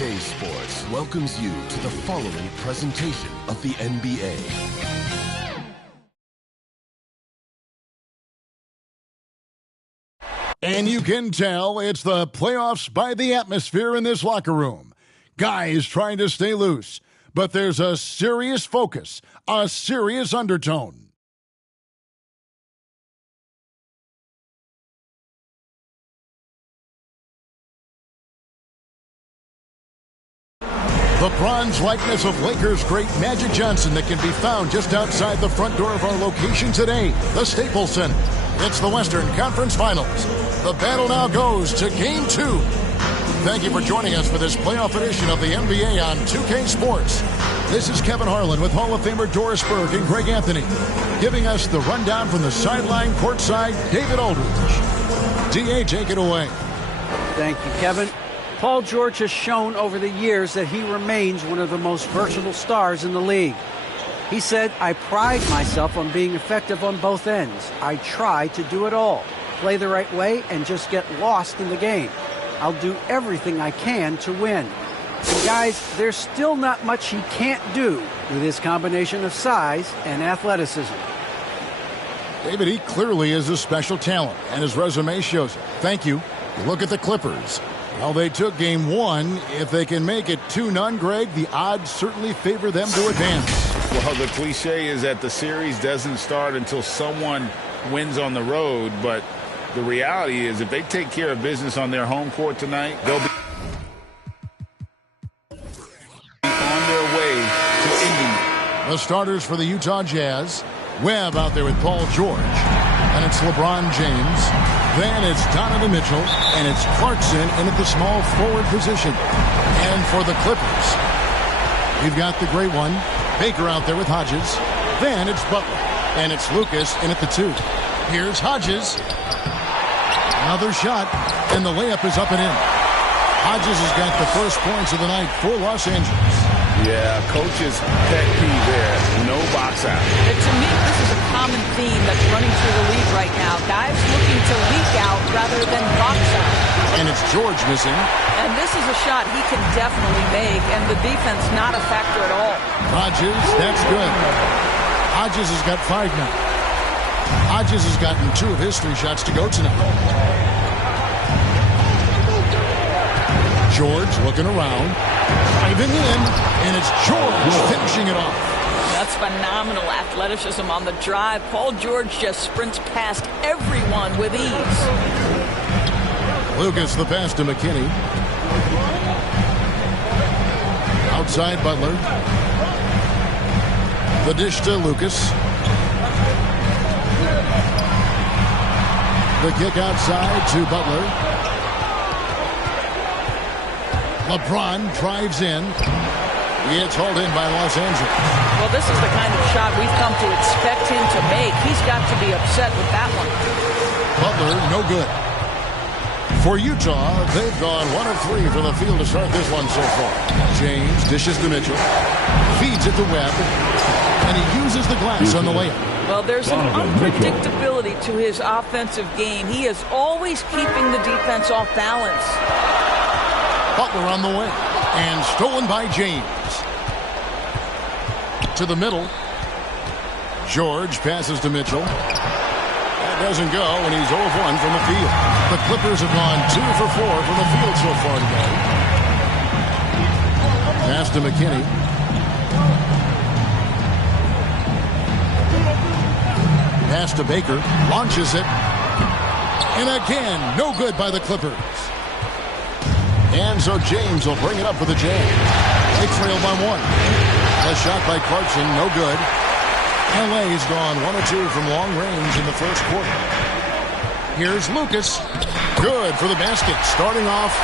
2K Sports welcomes you to the following presentation of the NBA. And you can tell it's the playoffs by the atmosphere in this locker room. Guys trying to stay loose, but there's a serious focus, a serious undertone. The bronze likeness of Lakers great Magic Johnson that can be found just outside the front door of our location today, the Staples Center. It's the Western Conference Finals. The battle now goes to Game 2. Thank you for joining us for this playoff edition of the NBA on 2K Sports. This is Kevin Harlan with Hall of Famer Doris Burke and Greg Anthony, giving us the rundown from the sideline courtside, David Aldridge. D.A., take it away. Thank you, Kevin. Paul George has shown over the years that he remains one of the most versatile stars in the league. He said, "I pride myself on being effective on both ends. I try to do it all, play the right way, and just get lost in the game. I'll do everything I can to win." And guys, there's still not much he can't do with his combination of size and athleticism. David, he clearly is a special talent, and his resume shows it. Thank you. Look at the Clippers. Well, they took Game 1. If they can make it 2-0, Greg, the odds certainly favor them to advance. Well, the cliche is that the series doesn't start until someone wins on the road, but the reality is if they take care of business on their home court tonight, they'll be on their way to Indy. The starters for the Utah Jazz. Webb out there with Paul George. And it's LeBron James. Then it's Donovan Mitchell, and it's Clarkson in at the small forward position. And for the Clippers, we've got the great one, Baker out there with Hodges. Then it's Butler, and it's Lucas in at the 2. Here's Hodges. Another shot, and the layup is up and in. Hodges has got the first points of the night for Los Angeles. Yeah, coach's pet peeve there. No box out. And to me, this is a common theme that's running through the league right now. Guys looking to leak out rather than box out. And it's George missing. And this is a shot he can definitely make, and the defense not a factor at all. Hodges, that's good. Hodges has got 5 now. Hodges has gotten 2 of his 3 shots to go tonight. George looking around, driving in, and it's George finishing it off. That's phenomenal athleticism on the drive. Paul George just sprints past everyone with ease. Lucas the pass to McKinney. Outside Butler. The dish to Lucas. The kick outside to Butler. LeBron drives in. It's hauled in by Los Angeles. Well, this is the kind of shot we've come to expect him to make. He's got to be upset with that one. Butler, no good. For Utah, they've gone 1 of 3 from the field to start this one so far. James dishes to Mitchell. Feeds it to Webb. And he uses the glass on the layup. Well, there's an unpredictability to his offensive game. He is always keeping the defense off balance. Butler on the way, and stolen by James. To the middle. George passes to Mitchell. That doesn't go, and he's 0 of 1 from the field. The Clippers have gone 2 for 4 from the field so far today. Pass to McKinney. Pass to Baker. Launches it. And again, no good by the Clippers. And so James will bring it up for the Jazz. They trail by 1. A shot by Clarkson, no good. LA's gone 1 of 2 from long range in the first quarter. Here's Lucas. Good for the basket. Starting off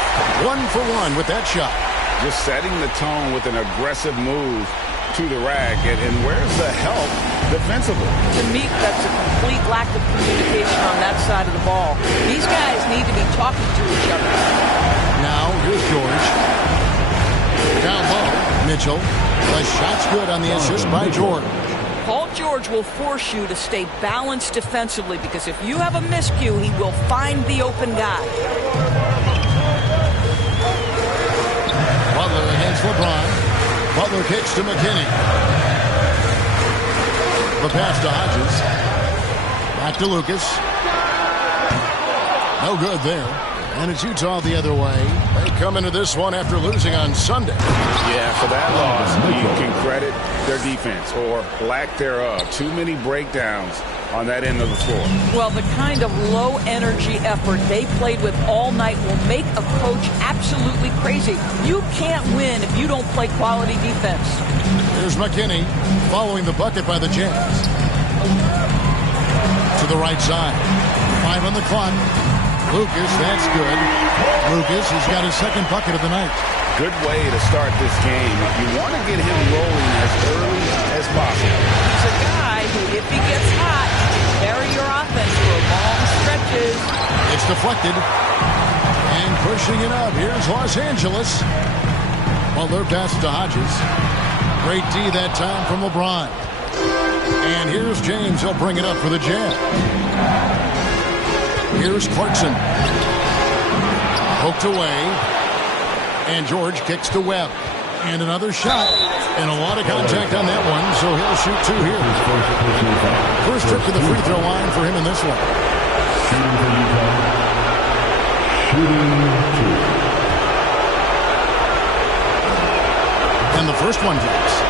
1 for 1 with that shot. Just setting the tone with an aggressive move to the rack. And where's the help defensively? To me, that's a complete lack of communication on that side of the ball. These guys need to be talking to each other. Now, here's George. Down low, Mitchell. The shot's good on the assist by George. Paul George will force you to stay balanced defensively because if you have a miscue, he will find the open guy. It's LeBron. Butler kicks to McKinney. The pass to Hodges. Back to Lucas. No good there. And it's Utah the other way. They come into this one after losing on Sunday. Yeah, for that loss, you can credit their defense or lack thereof. Too many breakdowns on that end of the floor. Well, the kind of low-energy effort they played with all night will make a coach absolutely crazy. You can't win if you don't play quality defense. Here's McKinney following the bucket by the Jazz. To the right side. 5 on the clock. Lucas, that's good. Lucas has got his second bucket of the night. Good way to start this game. You want to get him rolling as early as possible. He's a guy who, if he gets hot, can carry your offense for long stretches. It's deflected. And pushing it up. Here's Los Angeles. Butler passes to Hodges. Great D that time from LeBron. And here's James. He'll bring it up for the Jazz. Here's Clarkson. Poked away. And George kicks to Webb. And another shot. And a lot of contact on that one, so he'll shoot 2 here. First trip to the free throw line for him in this one. And the first one drops.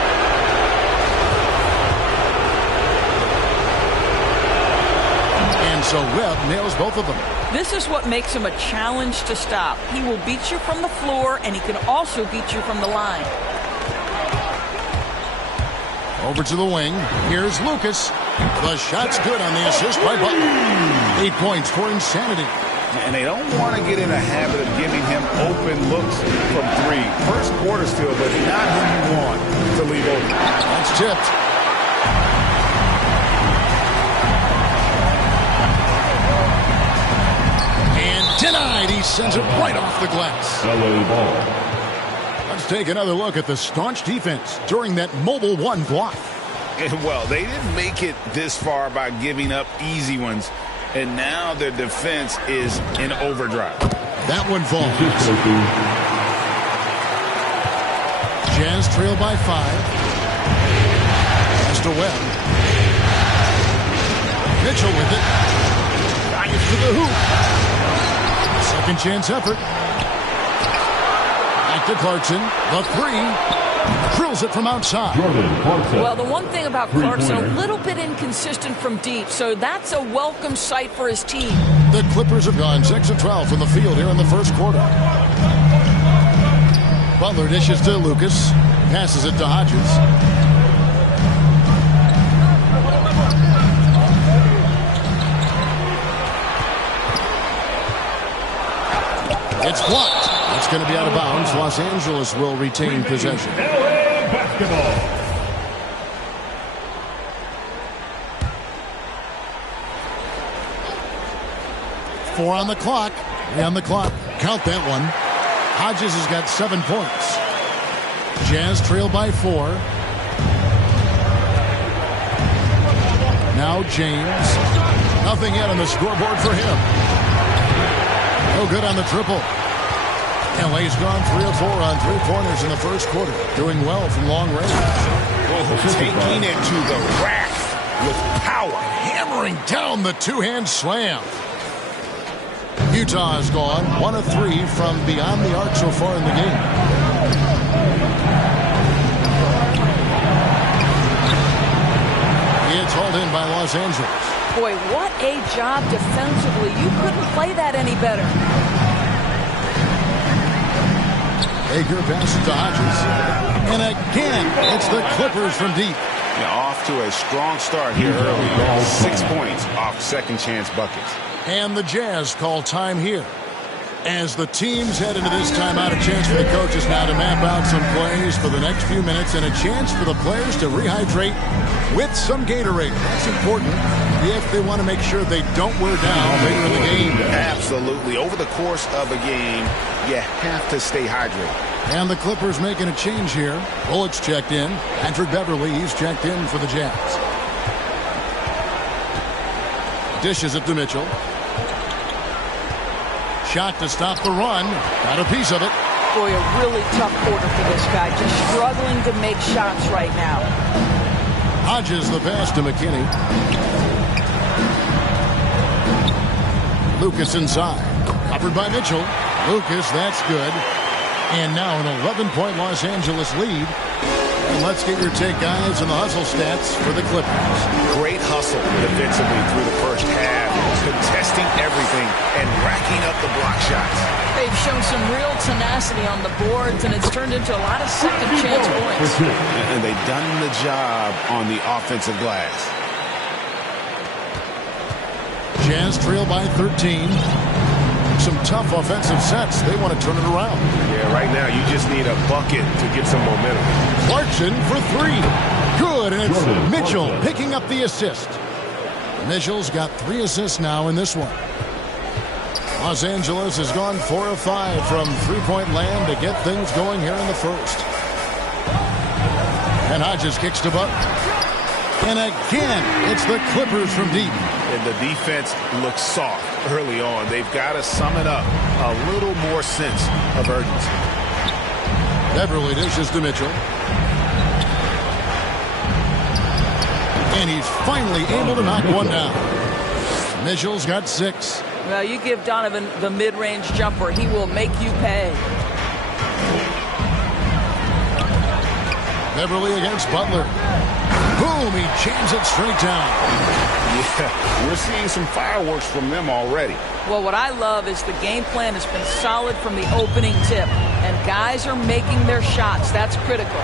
And so Webb nails both of them. This is what makes him a challenge to stop. He will beat you from the floor, and he can also beat you from the line. Over to the wing. Here's Lucas. The shot's good on the assist by Butler. 8 points for insanity. And they don't want to get in a habit of giving him open looks from 3. First quarter still, but not who you want to leave open. That's tipped. And denied. He sends it right off the glass. LA ball. Let's take another look at the staunch defense during that mobile 1 block. Well, they didn't make it this far by giving up easy ones. And now their defense is in overdrive. That one falls. Jazz trail by 5. Pass to Webb. Mitchell with it. Drives to the hoop. Second chance effort. Back to Clarkson. The 3. Drills it from outside. Well, the one thing about Clarkson, a little bit inconsistent from deep, so that's a welcome sight for his team. The Clippers have gone 6 of 12 from the field here in the first quarter. Butler dishes to Lucas. Passes it to Hodges. It's blocked. It's going to be out of bounds. Los Angeles will retain possession. LA basketball. Four on the clock. 3 on the clock. Count that one. Hodges has got 7 points. Jazz trail by 4. Now James. Nothing yet on the scoreboard for him. No good on the triple. LA's gone 3 of 4 on 3-pointers in the first quarter. Doing well from long range. Taking it to the rack with power. Hammering down the two-hand slam. Utah has gone 1 of 3 from beyond the arc so far in the game. It's hauled in by Los Angeles. Boy, what a job defensively. You couldn't play that any better. Baker passes to Hodges. And again, it's the Clippers from deep. Off to a strong start here early. 6 points off second chance buckets. And the Jazz call time here. As the teams head into this timeout, a chance for the coaches now to map out some plays for the next few minutes and a chance for the players to rehydrate with some Gatorade. That's important if they want to make sure they don't wear down later in the game. Absolutely. Over the course of a game, you have to stay hydrated. And the Clippers making a change here. Bullock's checked in. Patrick Beverly, he's checked in for the Jazz. Dishes it to Mitchell. Shot to stop the run. Got a piece of it. Boy, a really tough quarter for this guy. Just struggling to make shots right now. Hodges the pass to McKinney. Lucas inside. Covered by Mitchell. Lucas, that's good. And now an 11-point Los Angeles lead. And let's get your take, guys, on the hustle stats for the Clippers. Great hustle defensively through the first half, contesting everything and racking up the block shots. They've shown some real tenacity on the boards, and it's turned into a lot of second chance points. And they've done the job on the offensive glass. Jazz trail by 13. Some tough offensive sets. They want to turn it around. Yeah, right now you just need a bucket to get some momentum. Clarkson for three. Good, and it's Mitchell picking up the assist. Mitchell's got 3 assists now in this one. Los Angeles has gone 4 of 5 from three-point land to get things going here in the first. And Hodges kicks to Butler. And again, it's the Clippers from deep. And the defense looks soft early on. They've got to sum it up. A little more sense of urgency. Beverly dishes to Mitchell. And he's finally able to knock one down. Mitchell's got 6. Well, you give Donovan the mid-range jumper, he will make you pay. Beverly against Butler. Boom, he jams it straight down. Yeah, we're seeing some fireworks from them already. Well, what I love is the game plan has been solid from the opening tip. And guys are making their shots. That's critical.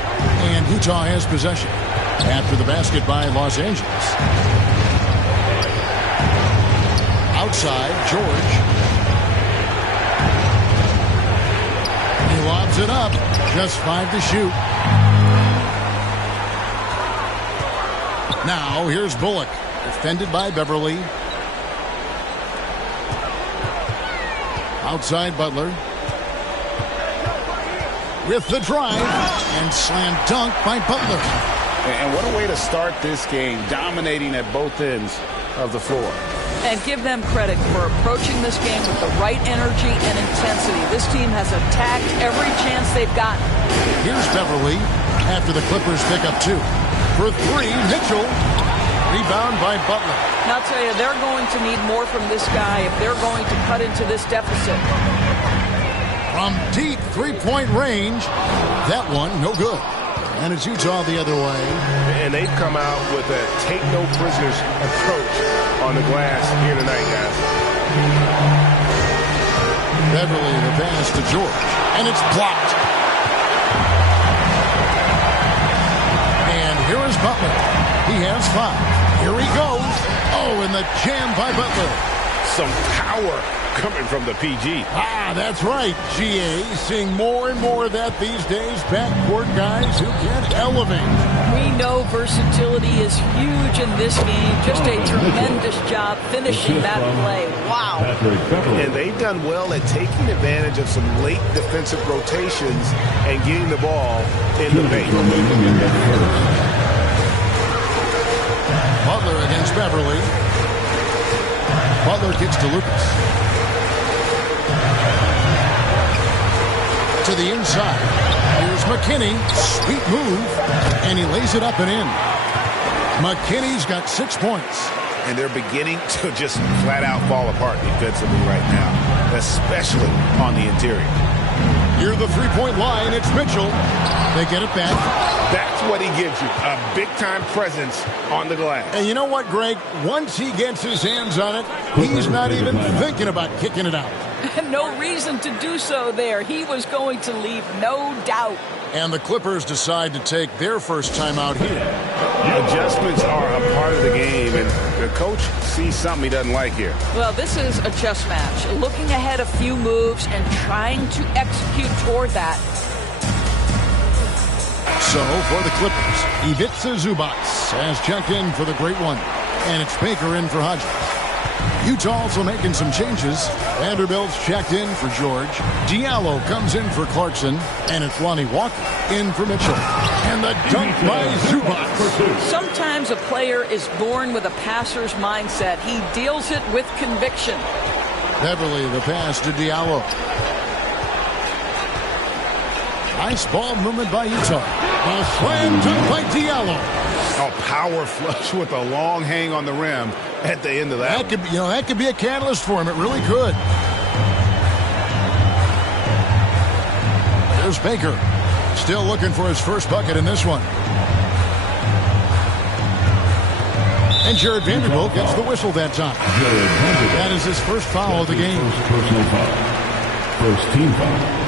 And Utah has possession after the basket by Los Angeles. Outside, George. He lobs it up. Just 5 to shoot. Now, here's Bullock. Defended by Beverly. Outside Butler. With the drive. And slam dunk by Butler. And what a way to start this game, dominating at both ends of the floor. And give them credit for approaching this game with the right energy and intensity. This team has attacked every chance they've gotten. Here's Beverly after the Clippers pick up 2. For 3, Mitchell. Rebound by Butler. And I'll tell you, they're going to need more from this guy if they're going to cut into this deficit. From deep three-point range, that one no good. And it's Utah the other way. And they've come out with a take-no-prisoners approach on the glass here tonight, guys. Beverly the pass to George. And it's blocked. And here is Butler. He has 5. Here he goes. Oh, and the jam by Butler. Some power coming from the PG. Ah, that's right, GA. Seeing more and more of that these days. Backcourt guys who can elevate. We know versatility is huge in this game. Just a tremendous job finishing that play. Wow. And they've done well at taking advantage of some late defensive rotations and getting the ball in the paint. Butler against Beverly. Butler kicks to Lucas. To the inside. Here's McKinney. Sweet move. And he lays it up and in. McKinney's got 6 points. And they're beginning to just flat out fall apart defensively right now, especially on the interior. Near the three-point line, it's Mitchell. They get it back. That's what he gives you, a big-time presence on the glass. And you know what, Greg? Once he gets his hands on it, he's not even thinking about kicking it out. No reason to do so there. He was going to leave, no doubt. And the Clippers decide to take their first time out here. Adjustments are a part of the game, and the coach sees something he doesn't like here. Well, this is a chess match. Looking ahead a few moves and trying to execute toward that. So, for the Clippers, Ivica Zubac has checked in for the great one. And it's Baker in for Hodges. Utah also making some changes. Vanderbilt's checked in for George. Diallo comes in for Clarkson. And it's Lonnie Walker in for Mitchell. And the dunk by Zubac. Sometimes a player is born with a passer's mindset. He deals it with conviction. Beverly the pass to Diallo. Nice ball movement by Utah. A slam dunk by Diallo. A power flush with a long hang on the rim at the end of that. That could be a catalyst for him. It really could. There's Baker. Still looking for his first bucket in this one. And Jared Vanderbilt gets the whistle that time. That is his first foul of the game. Personal foul. First team foul.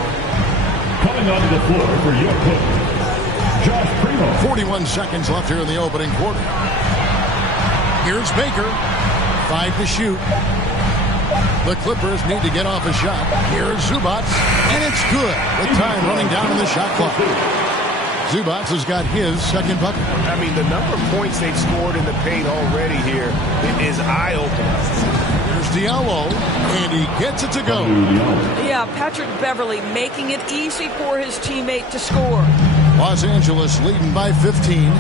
Coming onto the floor for your coach, Josh Primo. 41 seconds left here in the opening quarter. Here's Baker. 5 to shoot. The Clippers need to get off a shot. Here's Zubac, and it's good with time running down in the shot clock. Zubac has got his second bucket. I mean, the number of points they've scored in the paint already here is eye-opening. Here's Diallo, and he gets it to go. Yeah, Patrick Beverley making it easy for his teammate to score. Los Angeles leading by 15.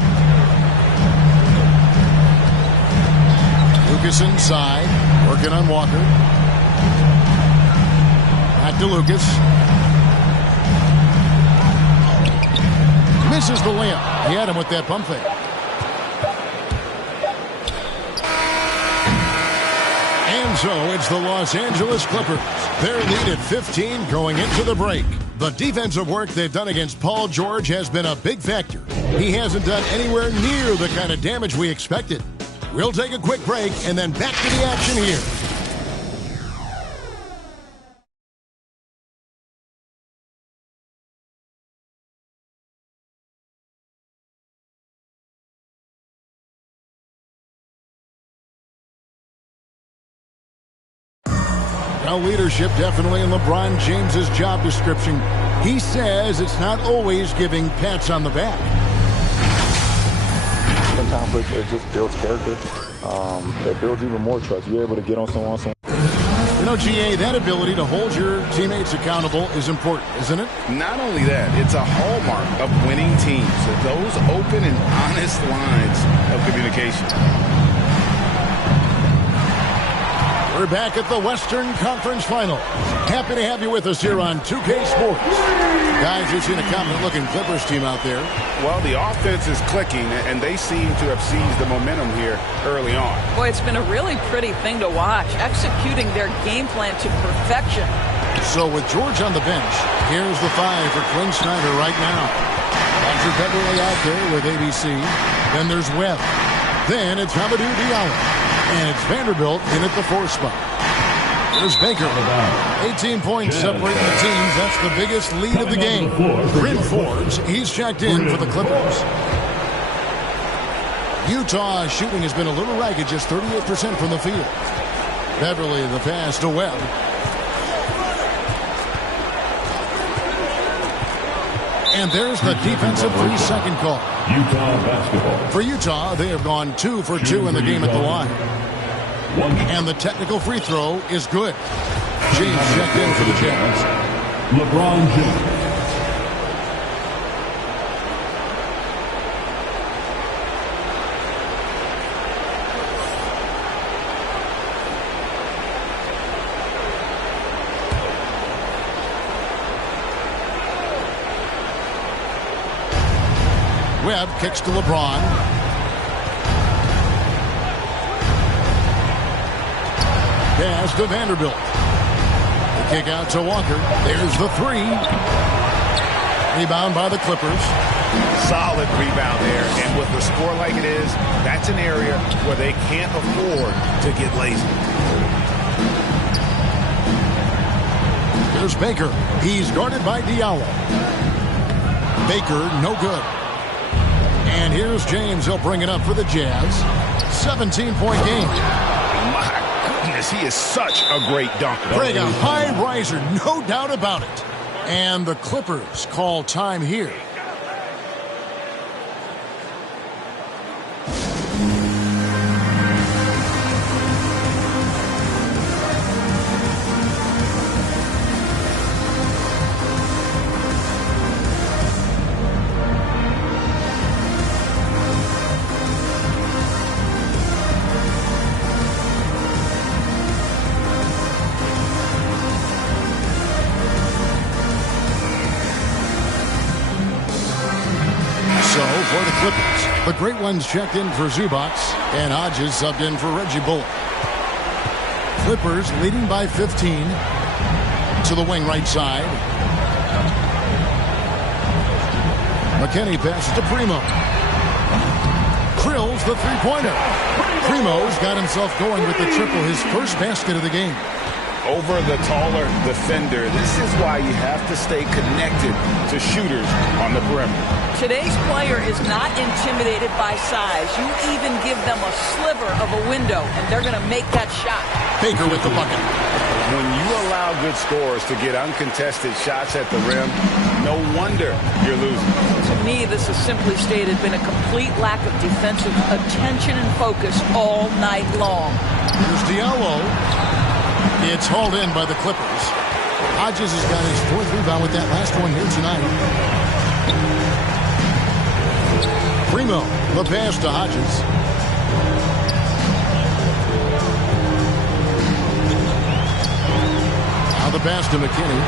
Lucas inside, working on Walker. Back to Lucas. Misses the layup. He had him with that pump fake. And so it's the Los Angeles Clippers. Their lead at 15 going into the break. The defensive work they've done against Paul George has been a big factor. He hasn't done anywhere near the kind of damage we expected. We'll take a quick break and then back to the action here. Now leadership definitely in LeBron James's job description. He says it's not always giving pats on the back. Sometimes it just builds character. It builds even more trust. You're able to get on someone. You know, GA, that ability to hold your teammates accountable is important, isn't it? Not only that, it's a hallmark of winning teams. Those open and honest lines of communication. We're back at the Western Conference Final. Happy to have you with us here on 2K Sports. Guys, you've seen a confident-looking Clippers team out there. Well, the offense is clicking, and they seem to have seized the momentum here early on. Boy, it's been a really pretty thing to watch, executing their game plan to perfection. So with George on the bench, here's the 5 for Quinn Snyder right now. Patrick Beverley out there with ABC. Then there's Webb. Then it's Hamidou Diallo. And it's Vanderbilt in at the 4 spot. There's Baker. 18 points separating the teams. That's the biggest lead of the game. Bryn Forbes, he's checked in for the Clippers. Utah's shooting has been a little ragged, just 38% from the field. Beverley, the pass to Webb. And there's the defensive 3-second call. Utah basketball. For Utah, they have gone 2 for 2 in the game at the line. And the technical free throw is good. James checked in for the Jazz. LeBron James. Webb kicks to LeBron. Pass to Vanderbilt. The kick out to Walker. There's the 3. Rebound by the Clippers. Solid rebound there. And with the score like it is, that's an area where they can't afford to get lazy. There's Baker. He's guarded by Diallo. Baker, no good. And here's James. He'll bring it up for the Jazz. 17-point game. My goodness, he is such a great dunker. Craig, a high riser, no doubt about it. And the Clippers call time here. Great Ones checked in for Zubac, and Hodges subbed in for Reggie Bullock. Clippers leading by 15 to the wing right side. McKinney passes to Primo. Drills the three-pointer. Primo's got himself going with the triple, his first basket of the game. Over the taller defender, this is why you have to stay connected to shooters on the perimeter. Today's player is not intimidated by size. You even give them a sliver of a window, and they're going to make that shot. Baker with the bucket. When you allow good scorers to get uncontested shots at the rim, no wonder you're losing. To me, this has simply stated been a complete lack of defensive attention and focus all night long. Here's Diallo. It's hauled in by the Clippers. Hodges has got his fourth rebound with that last one here tonight. Primo, the pass to Hodges. Now the pass to McKinney.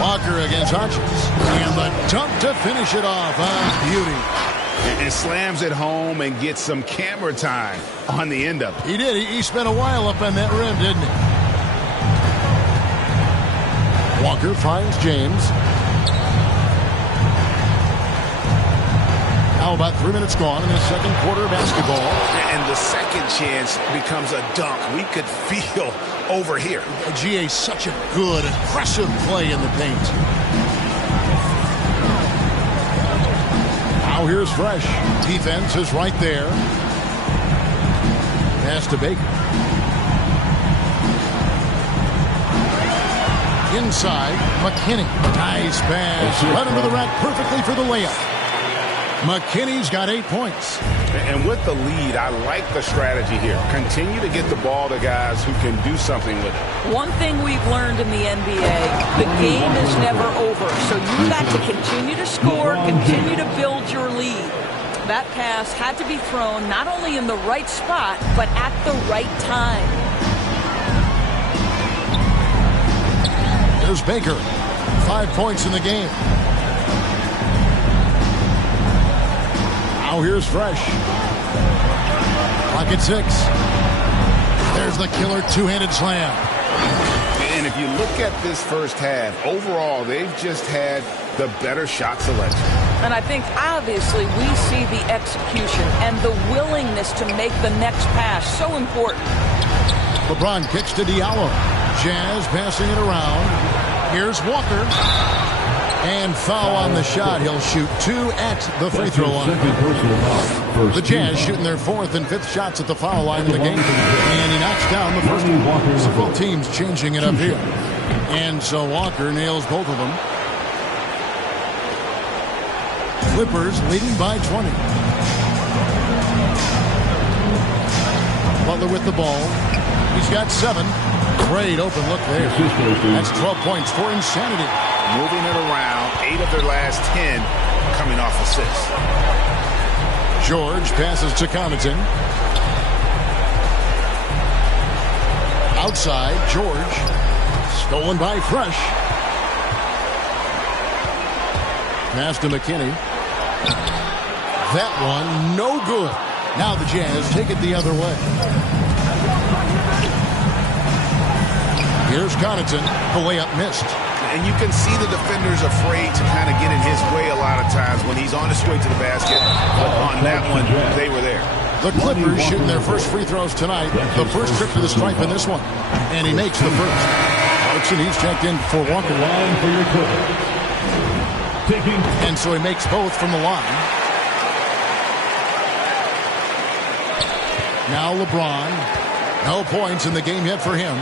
Walker against Hodges. And the dunk to finish it off. Beauty. And slams it home and gets some camera time on the end of it. He did. He spent a while up on that rim, didn't he? Walker finds James. Now about 3 minutes gone in the second quarter of basketball. And the second chance becomes a dunk. We could feel over here. GA, such a good, aggressive play in the paint. Now here's Fresh. Defense is right there. Pass to Baker. Inside, McKinney. Nice pass. Right under the rack perfectly for the layup. McKinney's got 8 points. And with the lead, I like the strategy here. Continue to get the ball to guys who can do something with it. One thing we've learned in the NBA, the game is never over. So you've got to continue to score, continue to build your lead. That pass had to be thrown not only in the right spot, but at the right time. There's Baker. 5 points in the game. Now here's Fresh. Pocket 6. There's the killer two-handed slam. And if you look at this first half, overall, they've just had the better shot selection. And I think, obviously, we see the execution and the willingness to make the next pass so important. LeBron kicks to Diallo. Jazz passing it around. Here's Walker. And foul on the shot. He'll shoot 2 at the free throw line. The Jazz shooting their 4th and 5th shots at the foul line in the game. And he knocks down the first one. So both teams changing it up here. And so Walker nails both of them. Clippers leading by 20. Butler with the ball. He's got 7. Great open look there. That's 12 points for Insanity. Moving it around, 8 of their last 10 coming off assists. George passes to Connaughton. Outside, George. Stolen by Fresh. Pass to McKinney. That one, no good. Now the Jazz take it the other way. Here's Connaughton. The layup missed. And you can see the defenders afraid to kind of get in his way a lot of times when he's on his way to the basket. But on that one, they were there. The Clippers shooting their first free throws tonight. The first trip to the stripe in this one. And he makes the first. Clarkson, he's checked in for Walker. Line for your Clippers. And so he makes both from the line. Now LeBron. No points in the game yet for him.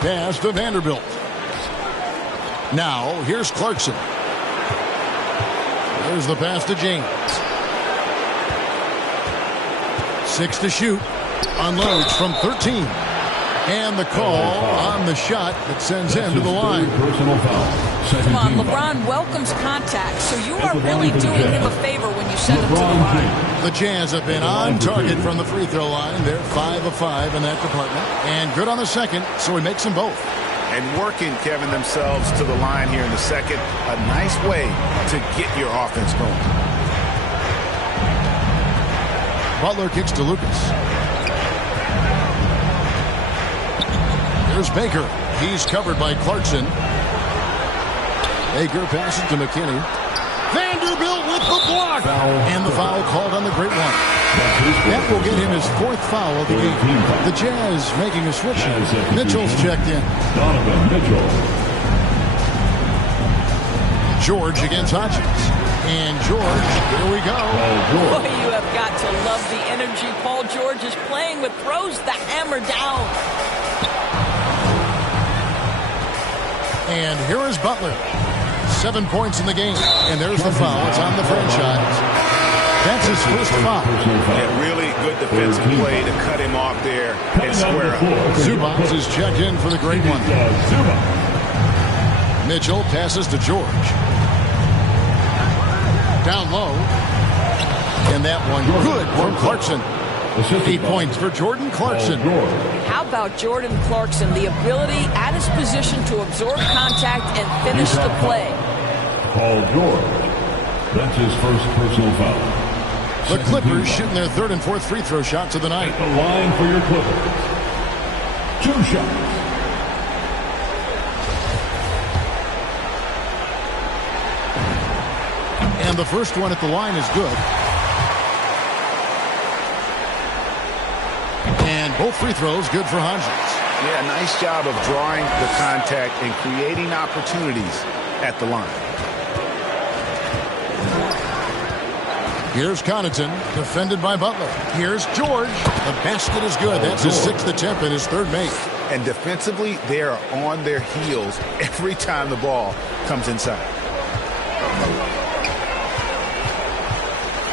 Pass to Vanderbilt. Now, here's Clarkson. There's the pass to James. 6 to shoot. Unloads from 13. And the call on the shot that sends him to the line. Come on, LeBron welcomes contact, so you are really doing him a favor when you send him to the line. The Jazz have been on target from the free throw line. They're 5 of 5 in that department. And good on the second, so he makes them both. And working, Kevin, themselves to the line here in the second. A nice way to get your offense going. Butler kicks to Lucas. There's Baker. He's covered by Clarkson. Baker passes to McKinney. Vanderbilt with the block. And the foul called on the great one. That will get him his 4th foul of the game. The Jazz making a switch here. Mitchell's checked in. Donovan Mitchell. George against Hodges. And George, here we go. Boy, you have got to love the energy Paul George is playing with. Throws the hammer down. And here is Butler. 7 points in the game. And there's the foul. It's on the franchise. That's his first foul. Yeah, really good defensive play to cut him off there and square up. Zubac is checked in for the great one. Mitchell passes to George. Down low. And that one good from Clarkson. 8 points for Jordan Clarkson. How about Jordan Clarkson? The ability at his position to absorb contact and finish the play. Paul George. That's his first personal foul. The Clippers shooting their 3rd and 4th free throw shots of the night. At the line for your Clippers. 2 shots. And the first one at the line is good. And both free throws good for Hodges. Yeah, nice job of drawing the contact and creating opportunities at the line. Here's Connaughton, defended by Butler. Here's George. The basket is good. That's his 6th attempt and his 3rd make. And defensively, they are on their heels every time the ball comes inside.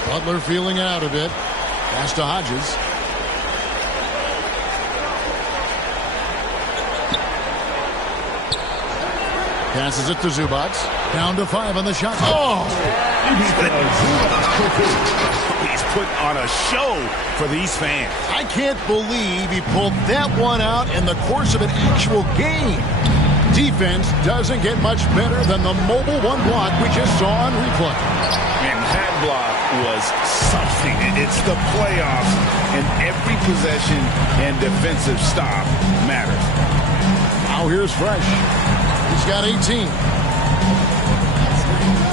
Butler feeling it out a bit. Pass to Hodges. Passes it to Zubac. Down to 5 on the shot. Oh! He's put on a show for these fans. I can't believe he pulled that one out in the course of an actual game. Defense doesn't get much better than the mobile one block we just saw on replay. And that block was something. It's the playoffs, and every possession and defensive stop matters. Now here's Fresh. He's got 18.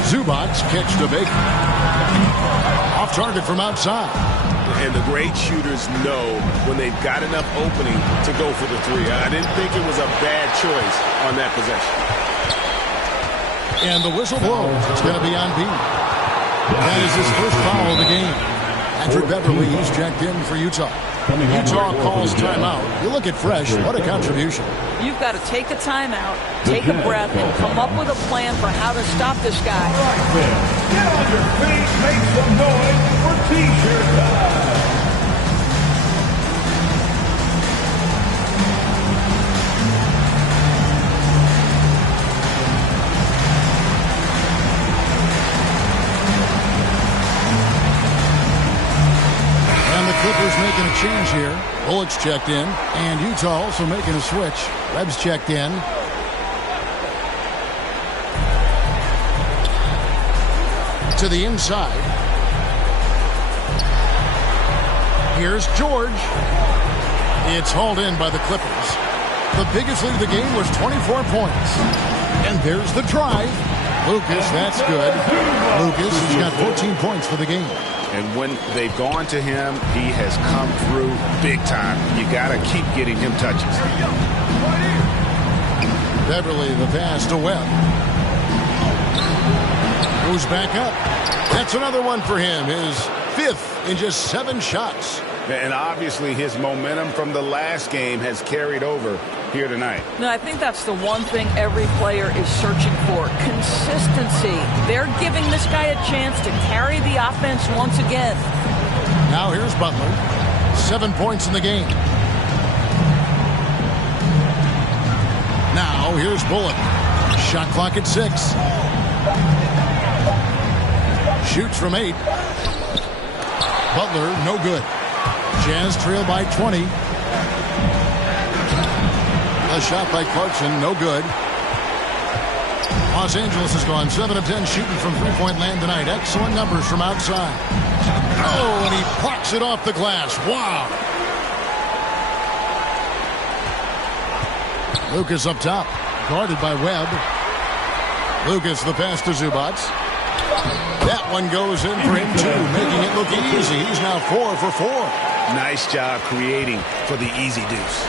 Zubac kicks to Baker. Off target from outside. And the great shooters know when they've got enough opening to go for the 3. I didn't think it was a bad choice on that possession. And the whistle blows. It's going to be on B. That is his first foul of the game. Patrick Beverly, he's checked in for Utah. Utah calls timeout. You look at Fresh, what a contribution. You've got to take a timeout, take a breath, and come up with a plan for how to stop this guy. Get on your feet, make some noise for T-shirt time. Clippers making a change here. Bullock's checked in. And Utah also making a switch. Webb's checked in. To the inside. Here's George. It's hauled in by the Clippers. The biggest lead of the game was 24 points. And there's the drive. Lucas, that's good. Lucas has got 14 points for the game. And when they've gone to him, he has come through big time. You got to keep getting him touches. Beverly, the pass to Webb. Goes back up. That's another one for him. His 5th in just 7 shots. And obviously his momentum from the last game has carried over here tonight. No, I think that's the one thing every player is searching for. Consistency. They're giving this guy a chance to carry the offense once again. Now here's Butler. 7 points in the game. Now here's Bullock. Shot clock at 6. Shoots from 8. Butler, no good. Jazz trail by 20. The shot by Clarkson, no good. Los Angeles has gone 7 of 10 shooting from three-point land tonight. Excellent numbers from outside. Oh, and he plucks it off the glass. Wow. Lucas up top, guarded by Webb. Lucas the pass to Zubac. That one goes in for him too, making it look easy. He's now 4 for 4. Nice job creating for the easy deuce.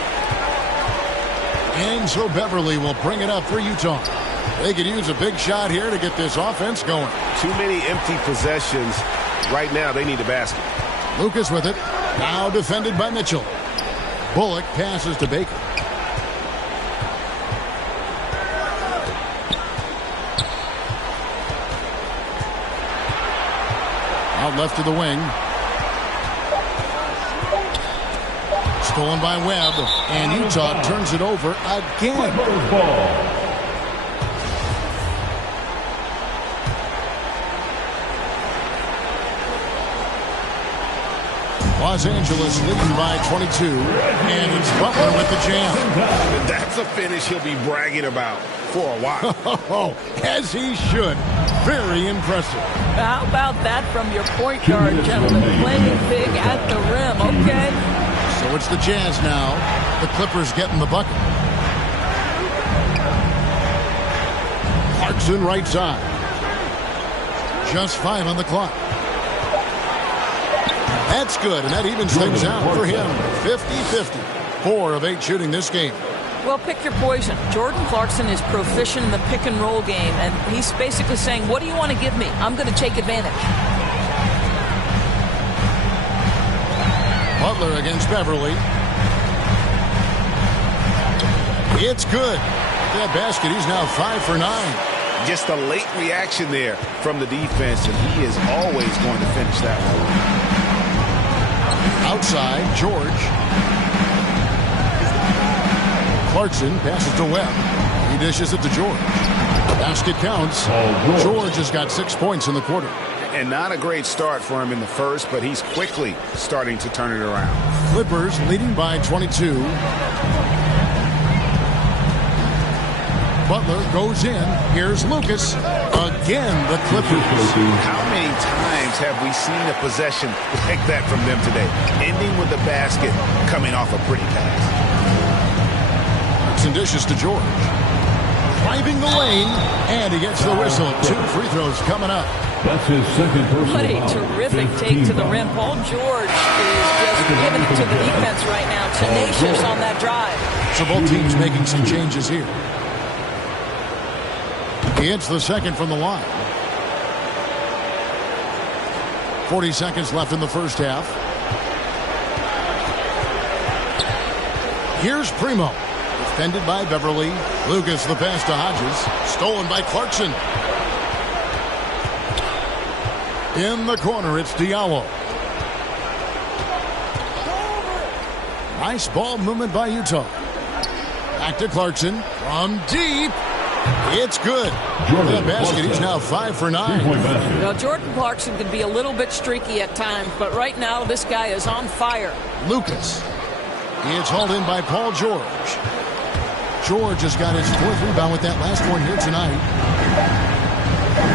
And so Beverly will bring it up for Utah. They could use a big shot here to get this offense going. Too many empty possessions. Right now, they need a basket. Lucas with it. Now defended by Mitchell. Bullock passes to Baker. Out left to the wing. Stolen by Webb. And Utah turns it over again. Los Angeles leading by 22. And it's Butler with the jam. That's a finish he'll be bragging about for a while. As he should. Very impressive. How about that from your point guard, gentlemen? Playing big at the rim, okay? So it's the Jazz now. The Clippers getting the bucket. Clarkson right side. Just 5 on the clock. That's good, and that evens things out for him. 50-50. 4 of 8 shooting this game. Well, pick your poison. Jordan Clarkson is proficient in the pick-and-roll game, and he's basically saying, what do you want to give me? I'm going to take advantage. Butler against Beverly. It's good. That basket, he's now 5 for 9. Just a late reaction there from the defense, and he is always going to finish that one. Outside, George. Clarkson passes to Webb. He dishes it to George. Basket counts. George has got 6 points in the quarter. And not a great start for him in the first, but he's quickly starting to turn it around. Clippers leading by 22. Butler goes in. Here's Lucas. Again, the Clippers. How many times have we seen a possession like that from them today? Ending with the basket coming off a pretty pass. And dishes to George. Driving the lane, and he gets the whistle. 2 free throws coming up. That's his second personal. What a terrific take to the rim. Paul George is just giving it to the defense right now. Tenacious on that drive. So both teams making some changes here. He hits the second from the line. 40 seconds left in the first half. Here's Primo. Defended by Beverly. Lucas the pass to Hodges. Stolen by Clarkson. In the corner, it's Diallo. Nice ball movement by Utah. Back to Clarkson. From deep. It's good. That basket, he's now 5 for 9. Now, Jordan Clarkson can be a little bit streaky at times, but right now this guy is on fire. Lucas. It's hauled in by Paul George. George has got his 4th rebound with that last one here tonight.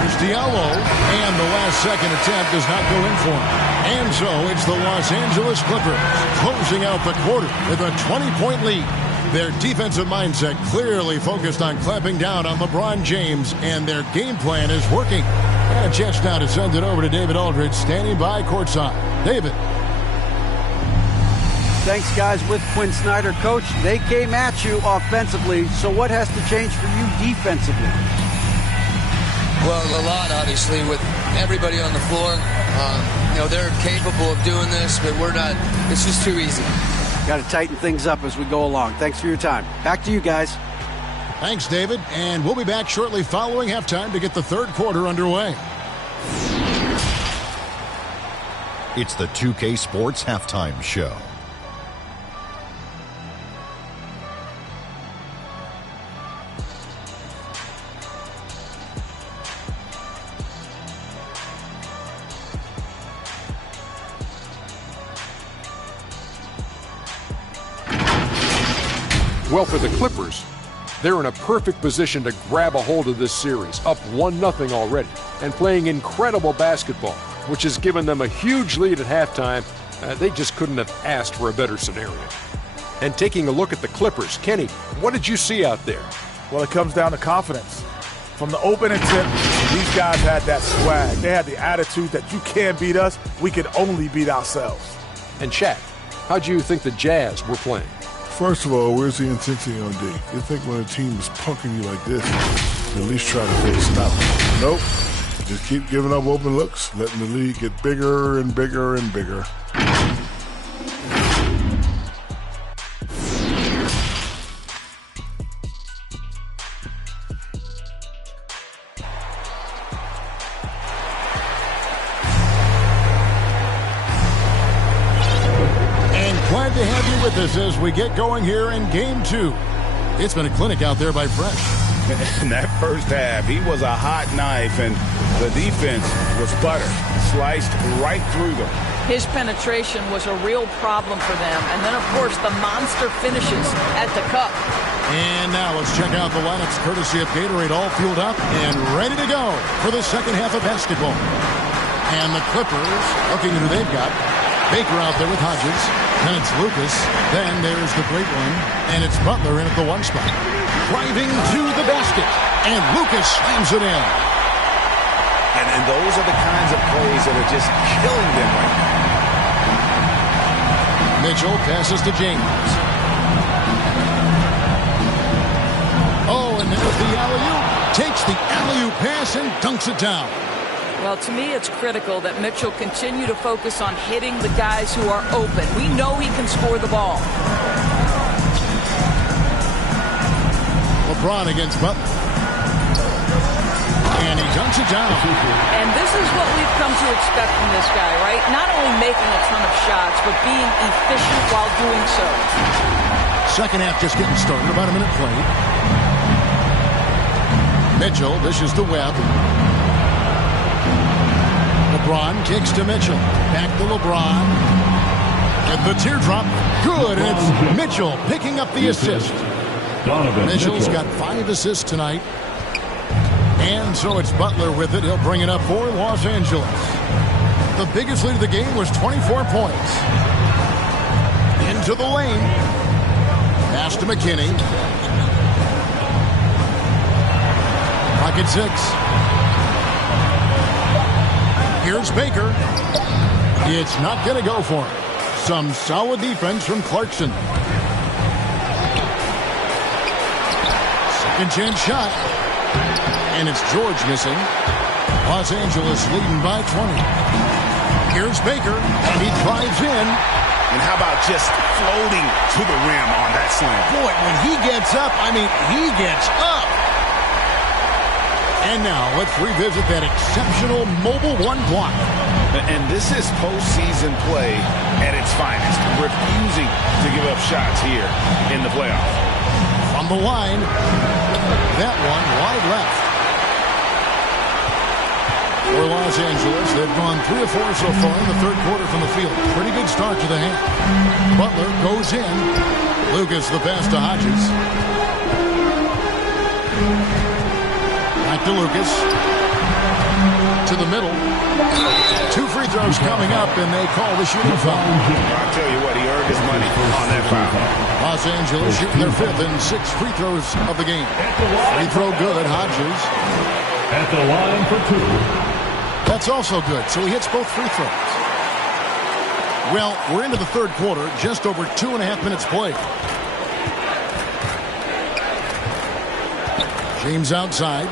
Here's Diallo, and the last second attempt does not go in for him. And so it's the Los Angeles Clippers closing out the quarter with a 20-point lead. Their defensive mindset clearly focused on clamping down on LeBron James, and their game plan is working. And a chance now to send it over to David Aldridge, standing by courtside. David. Thanks, guys, with Quinn Snyder. Coach, they came at you offensively, so what has to change for you defensively? Well, a lot, obviously, with everybody on the floor. They're capable of doing this, but we're not. It's just too easy. Got to tighten things up as we go along. Thanks for your time. Back to you guys. Thanks, David. And we'll be back shortly following halftime to get the third quarter underway. It's the 2K Sports Halftime Show. Well, for the Clippers, they're in a perfect position to grab a hold of this series, up 1-0 already, and playing incredible basketball, which has given them a huge lead at halftime. They just couldn't have asked for a better scenario. And taking a look at the Clippers, Kenny, what did you see out there? Well, it comes down to confidence. From the opening tip, these guys had that swag. They had the attitude that you can't beat us, we can only beat ourselves. And Shaq, how do you think the Jazz were playing? First of all, where's the intensity on D? You think when a team is punking you like this, you at least try to stop it. Nope. Just keep giving up open looks, letting the lead get bigger and bigger and bigger. Glad to have you with us as we get going here in Game 2. It's been a clinic out there by Fresh. In that first half, he was a hot knife, and the defense was butter, sliced right through them. His penetration was a real problem for them. And then, of course, the monster finishes at the cup. And now let's check out the lineups courtesy of Gatorade, all fueled up and ready to go for the second half of basketball. And the Clippers, looking at who they've got. Baker out there with Hodges. Then it's Lucas. Then there's the great one. And it's Butler in at the one spot. Driving to the basket. And Lucas slams it in. And those are the kinds of plays that are just killing them right now. Mitchell passes to James. Oh, and there's the alley-oop. Takes the alley-oop pass and dunks it down. Well, to me, it's critical that Mitchell continue to focus on hitting the guys who are open. We know he can score the ball. LeBron against Butler. And he dunks it down. And this is what we've come to expect from this guy, right? Not only making a ton of shots, but being efficient while doing so. Second half just getting started, about a minute played. Mitchell dishes to Webb. LeBron kicks to Mitchell. Back to LeBron. And the teardrop. Good. And it's Mitchell picking up the assist. Mitchell's got 5 assists tonight. And so it's Butler with it. He'll bring it up for Los Angeles. The biggest lead of the game was 24 points. Into the lane. Pass to McKinney. Pocket 6. Here's Baker. It's not going to go for him. Some solid defense from Clarkson. Second chance shot. And it's George missing. Los Angeles leading by 20. Here's Baker. And he drives in. And how about just floating to the rim on that slam? Boy, when he gets up, he gets up. And now let's revisit that exceptional mobile one block. And this is postseason play at its finest. Refusing to give up shots here in the playoffs. From the line, that one wide left. For Los Angeles, they've gone 3 of 4 so far in the third quarter from the field. Pretty good start to the half. Butler goes in. Lucas the pass to Hodges. Back to Lucas. To the middle. 2 free throws coming up, and they call the shooting foul. I'll tell you what, he earned his money on that foul. Los Angeles shooting their 5th and 6th free throws of the game. Free throw good, Hodges. At the line for 2. That's also good, so he hits both free throws. Well, we're into the third quarter, just over 2.5 minutes played. James outside.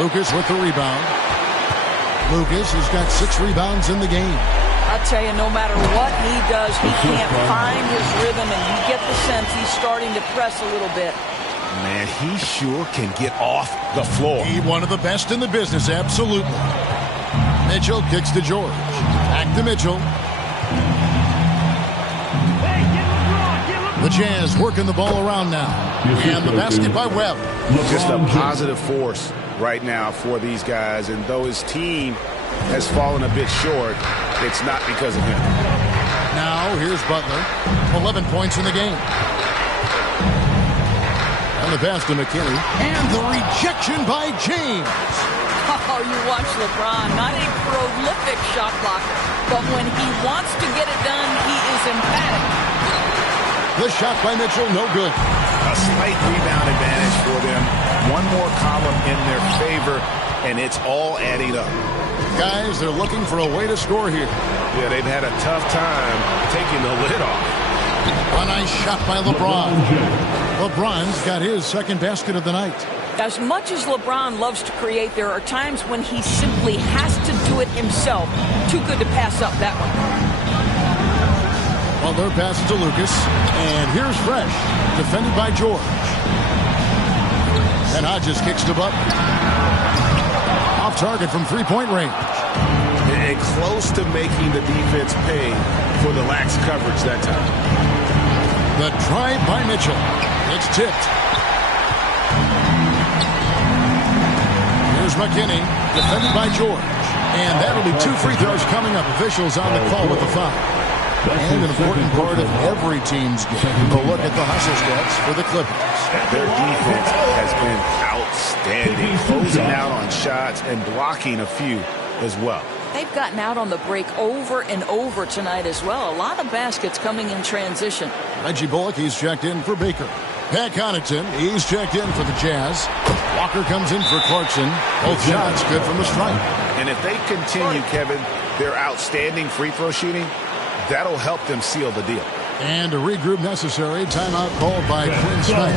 Lucas with the rebound. Lucas has got 6 rebounds in the game. I tell you, no matter what he does, he can't find his rhythm, and you get the sense he's starting to press a little bit. Man, he sure can get off the floor. He's one of the best in the business, absolutely. Mitchell kicks to George. Back to Mitchell. The Jazz working the ball around now. And the basket by Webb. Just a positive force right now for these guys. And though his team has fallen a bit short, it's not because of him. Now, here's Butler. 11 points in the game. And the pass to McKinney. And the rejection by James. Oh, you watch LeBron, not a prolific shot blocker, but when he wants to get it done, he is emphatic. The shot by Mitchell, no good. A slight rebound advantage for them. One more column in their favor, and it's all adding up. Guys, they're looking for a way to score here. Yeah, they've had a tough time taking the lid off. A nice shot by LeBron. LeBron's got his second basket of the night. As much as LeBron loves to create, there are times when he simply has to do it himself. Too good to pass up that one. Butler passes to Lucas. And here's Fresh, defended by George. And Hodges kicks to Butler. Off target from three-point range. And close to making the defense pay for the lax coverage that time. The drive by Mitchell. It's tipped. Here's McKinney, defended by George. And that'll be 2 free throws coming up. Officials on the call with the foul. And an important part of every team's game. A look at the hustle stats for the Clippers. Their defense has been outstanding, closing out on shots and blocking a few as well. They've gotten out on the break over and over tonight as well. A lot of baskets coming in transition. Reggie Bullock, he's checked in for Baker. Pat Connaughton, he's checked in for the Jazz. Walker comes in for Clarkson. Both shots good from the stripe. And if they continue, Kevin, their outstanding free throw shooting, that'll help them seal the deal. And a regroup necessary. Timeout called by Quinn Snyder.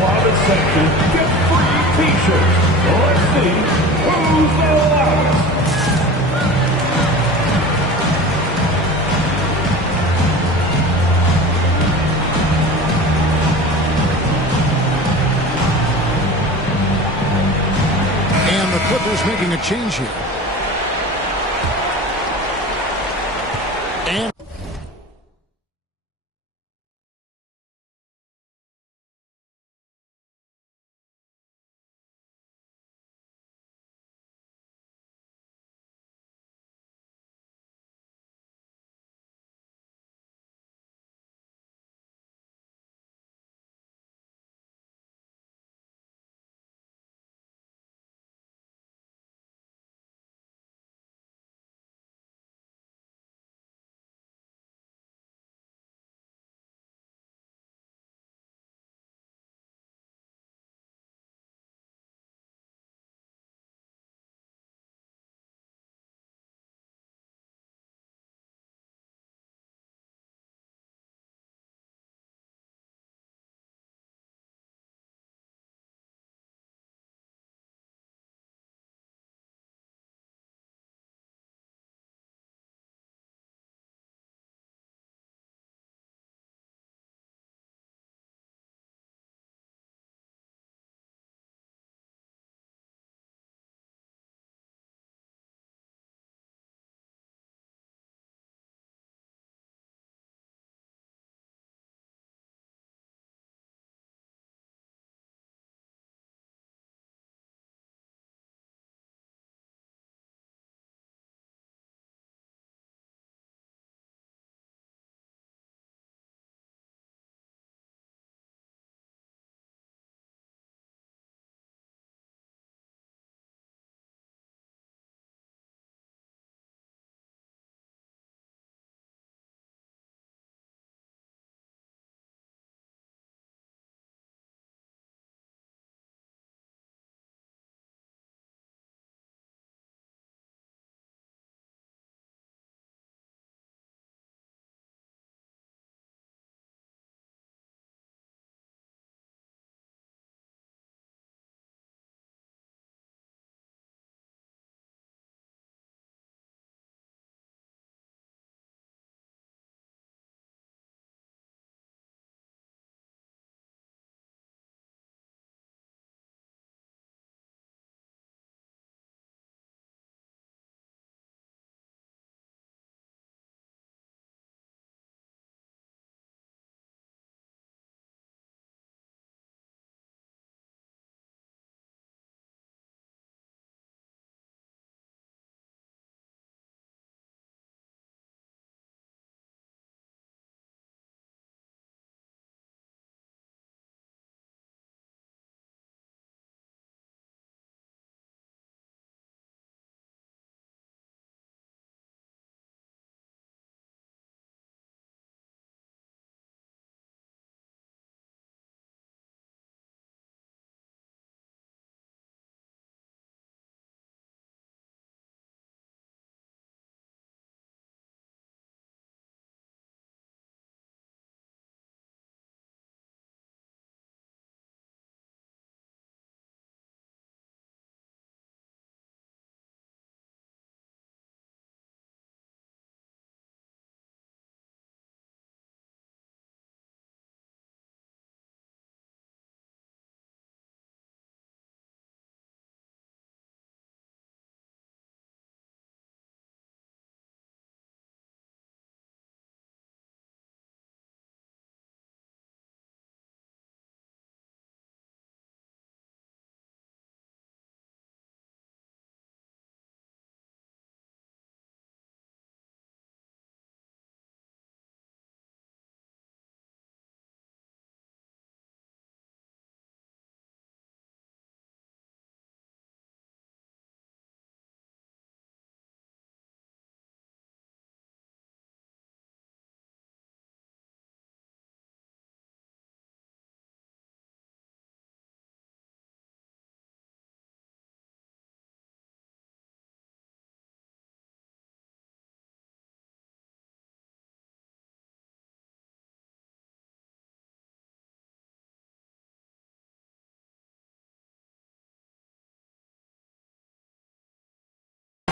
Get free t-shirts. Let's see who's the loudest. And the Clippers making a change here.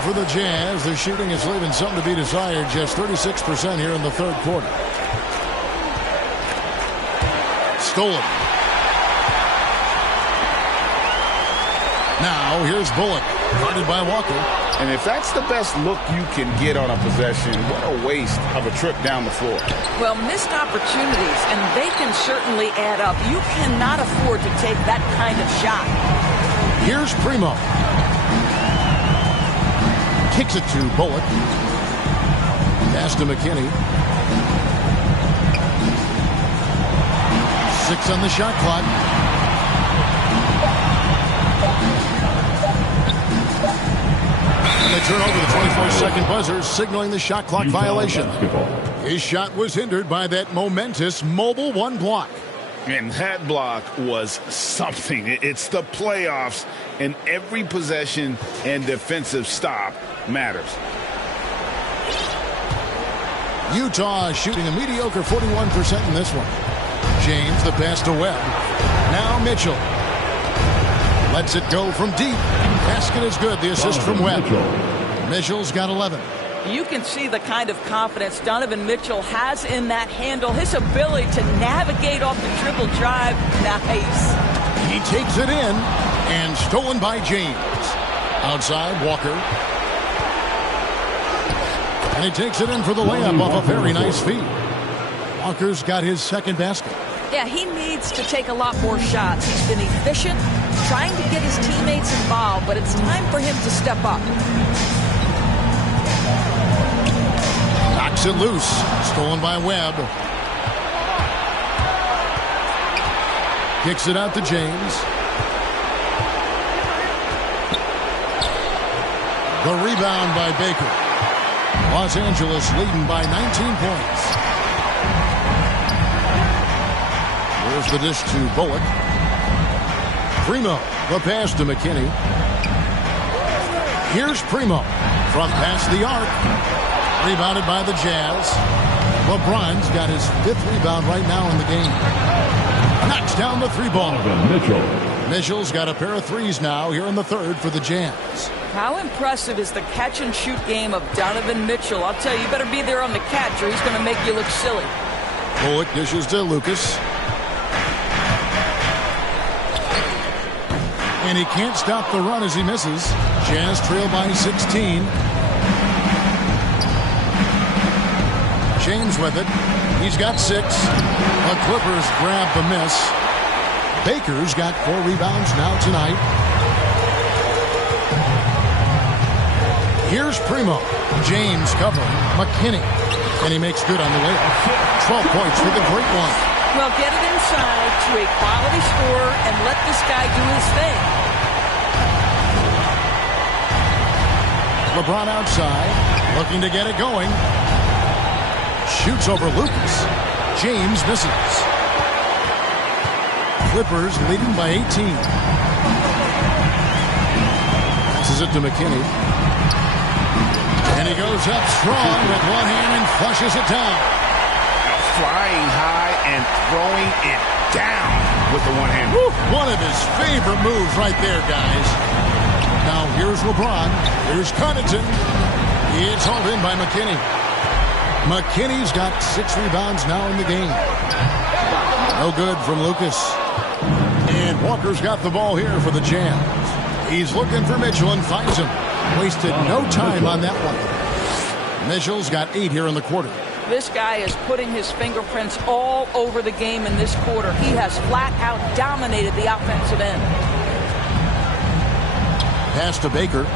for the Jazz. Their shooting is leaving something to be desired. Just 36% here in the third quarter. Stolen. Now here's Bullock, guarded by Walker. And if that's the best look you can get on a possession, what a waste of a trip down the floor. Well, missed opportunities, and they can certainly add up. You cannot afford to take that kind of shot. Here's Primo. Kicks it to Bullock. Pass to McKinney. 6 on the shot clock. And they turn over the 24-second buzzer, signaling the shot clock violation. His shot was hindered by that momentous mobile one block. And that block was something. It's the playoffs, and every possession and defensive stop matters. Utah shooting a mediocre 41% in this one. James, the pass to Webb. Now Mitchell. Lets it go from deep. Basket is good. The assist from Webb. Mitchell's got 11. You can see the kind of confidence Donovan Mitchell has in that handle. His ability to navigate off the dribble drive. Nice. He takes it in and stolen by James. Outside, Walker. And he takes it in for the layup off a very nice feed. Walker's got his second basket. Yeah, he needs to take a lot more shots. He's been efficient, trying to get his teammates involved, but it's time for him to step up. Knocks it loose. Stolen by Webb. Kicks it out to James. The rebound by Baker. Los Angeles leading by 19 points. Here's the dish to Bullock. Primo, the pass to McKinney. Here's Primo from past the arc. Rebounded by the Jazz. LeBron's got his 5th rebound right now in the game. Knocks down the 3-ball. Mitchell's got a pair of threes now here in the third for the Jazz. How impressive is the catch-and-shoot game of Donovan Mitchell? I'll tell you, you better be there on the catch or he's going to make you look silly. Bullock dishes to Lucas. And he can't stop the run as he misses. Jazz trail by 16. James with it. He's got 6. The Clippers grab the miss. Baker's got 4 rebounds now tonight. Here's Primo. James covering. McKinney. And he makes good on the layup. 12 points for the great one. Well, get it inside to a quality scorer and let this guy do his thing. LeBron outside, looking to get it going. Shoots over Lucas. James misses. Clippers leading by 18. Passes it to McKinney. And he goes up strong with one hand and flushes it down. Flying high and throwing it down with the one hand. Woo, one of his favorite moves right there, guys. Now here's LeBron. Here's Connaughton. It's hauled in by McKinney. McKinney's got 6 rebounds now in the game. No good from Lucas. And Walker's got the ball here for the Jazz. He's looking for Mitchell and finds him. Wasted no time on that one. Mitchell's got 8 here in the quarter. This guy is putting his fingerprints all over the game in this quarter. He has flat out dominated the offensive end. Pass to Baker.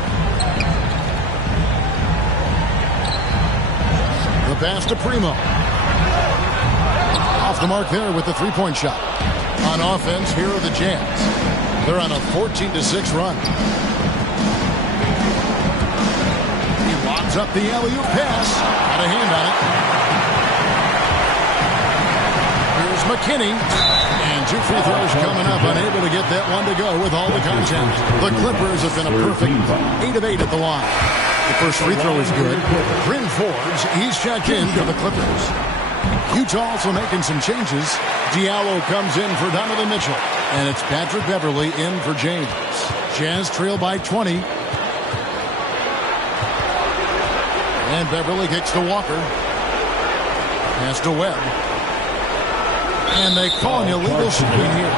The pass to Primo. Off the mark there with the 3-point shot. On offense, here are the Jazz. They're on a 14-6 run. He lobs up the alley-oop pass. Got a hand on it. Here's McKinney. And 2 free throws coming up. Unable to get that one to go with all the content. The Clippers have been a perfect 8 of 8 at the line. The first free throw is good. Bryn Forbes, he's checked in for the Clippers. Utah also making some changes. Diallo comes in for Donovan Mitchell. And it's Patrick Beverley in for James. Jazz trail by 20. And Beverly kicks to Walker. Pass to Webb. And they call an illegal screen here.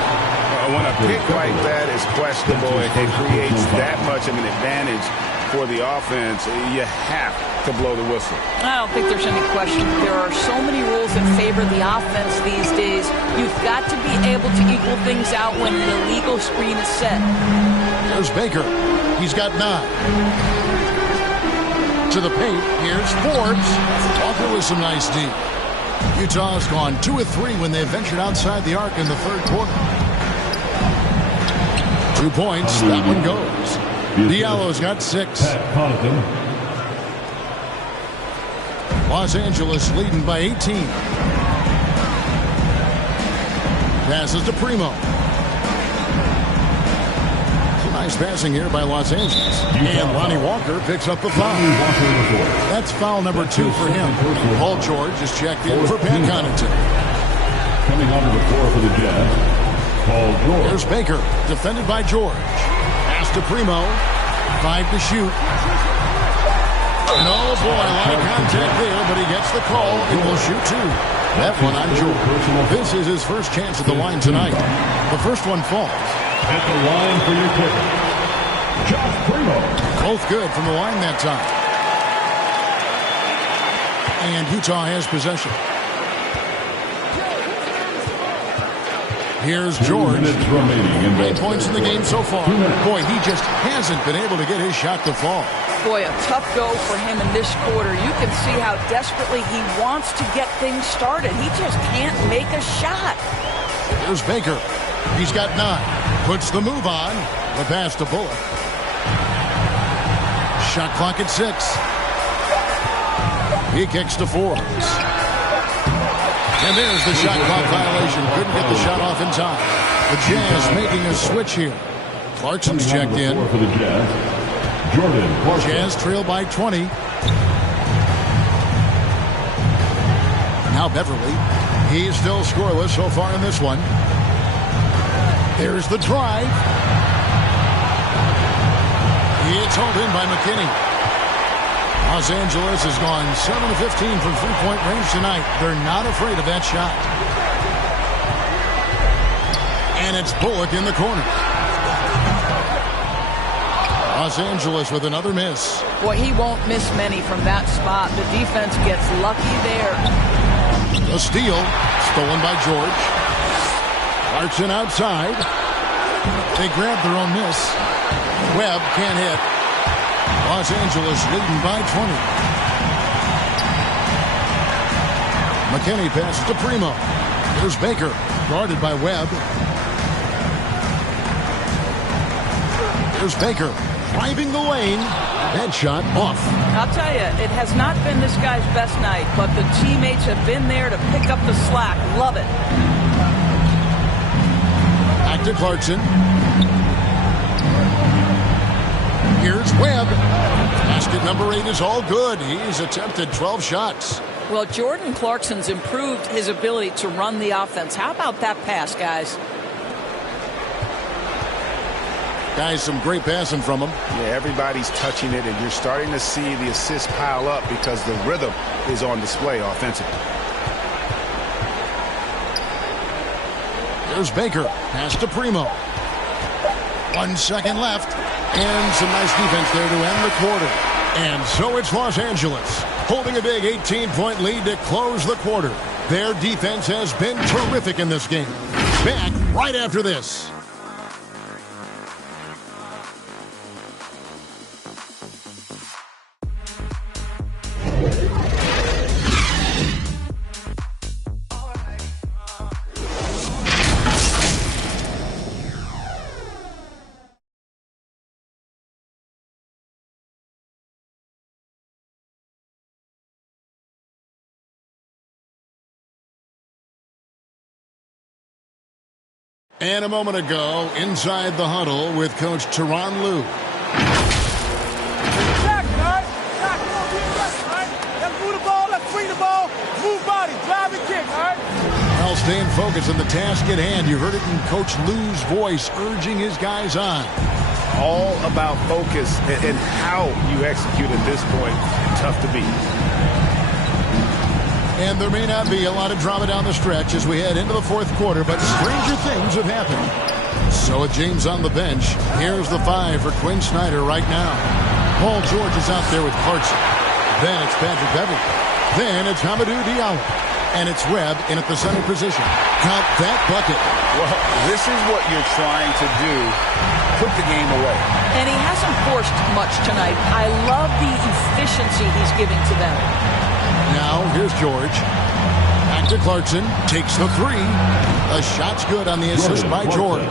When a pick like that is questionable, it creates that much of an advantage for the offense. You have to blow the whistle. I don't think there's any question. There are so many rules that favor the offense these days. You've got to be able to equal things out when an illegal screen is set. There's Baker. He's got 9. To the paint, here's Forbes. Walker with some nice D. Utah's gone 2 of 3 when they ventured outside the arc in the third quarter. 2 points, that one goes. Diallo's got 6. Los Angeles leading by 18. Passes to Primo. Nice passing here by Los Angeles. And Lonnie Walker picks up the foul. That's foul number 2 for him. Paul George is checked in for Pat Connaughton. Coming onto the floor for the Jazz, Paul George. There's Baker, defended by George. Pass to Primo. 5 to shoot. And oh boy, a lot of contact there, but he gets the call and will shoot 2. That one on George. This is his first chance at the line tonight. The first one falls. At the line for your kicker, Josh Primo. Both good from the line that time. And Utah has possession. Here's George. 8 points in the game so far. Boy, he just hasn't been able to get his shot to fall. Boy, a tough go for him in this quarter. You can see how desperately he wants to get things started. He just can't make a shot. There's Baker. He's got 9. Puts the move on. The pass to Bullock. Shot clock at 6. He kicks to Forbes. And there's the shot clock violation. Couldn't get the shot off in time. The Jazz making a switch here. Clarkson's checked in. For the Jazz, Jordan Clarkson. Jazz trail by 20. Now Beverly. He's still scoreless so far in this one. There's the drive. It's hauled in by McKinney. Los Angeles has gone 7 of 15 from three-point range tonight. They're not afraid of that shot. And it's Bullock in the corner. Los Angeles with another miss. Boy, he won't miss many from that spot. The defense gets lucky there. A steal. Stolen by George. Clarkson outside. They grab their own miss. Webb can't hit. Los Angeles leading by 20. McKinney passes to Primo. There's Baker, guarded by Webb. There's Baker, driving the lane. That shot off. I'll tell you, it has not been this guy's best night, but the teammates have been there to pick up the slack. Love it. Back to Clarkson. Here's Webb. Basket number 8 is all good. He's attempted 12 shots. Well, Jordan Clarkson's improved his ability to run the offense. How about that pass, guys? Guys, some great passing from him. Yeah, everybody's touching it, and you're starting to see the assists pile up because the rhythm is on display offensively. There's Baker. Pass to Primo. 1 second left. And some nice defense there to end the quarter. And so it's Los Angeles holding a big 18-point lead to close the quarter. Their defense has been terrific in this game. Back right after this. And a moment ago, inside the huddle with Coach Tyronn Lue. Let's move the ball, let's swing the ball, move body, drive and kick, all right? Well, staying focused on the task at hand. You heard it in Coach Lue's voice, urging his guys on. all about focus and how you execute at this point. Tough to beat. And there may not be a lot of drama down the stretch as we head into the fourth quarter, but stranger things have happened. So with James on the bench, here's the 5 for Quinn Snyder right now. Paul George is out there with Clarkson. Then it's Patrick Beverley. Then it's Hamidou Diallo. And it's Webb in at the center position. Count that bucket. Well, this is what you're trying to do. Put the game away. And he hasn't forced much tonight. I love the efficiency he's giving to them. Now, here's George. Back to Clarkson. Takes the 3. A shot's good on the assist by George.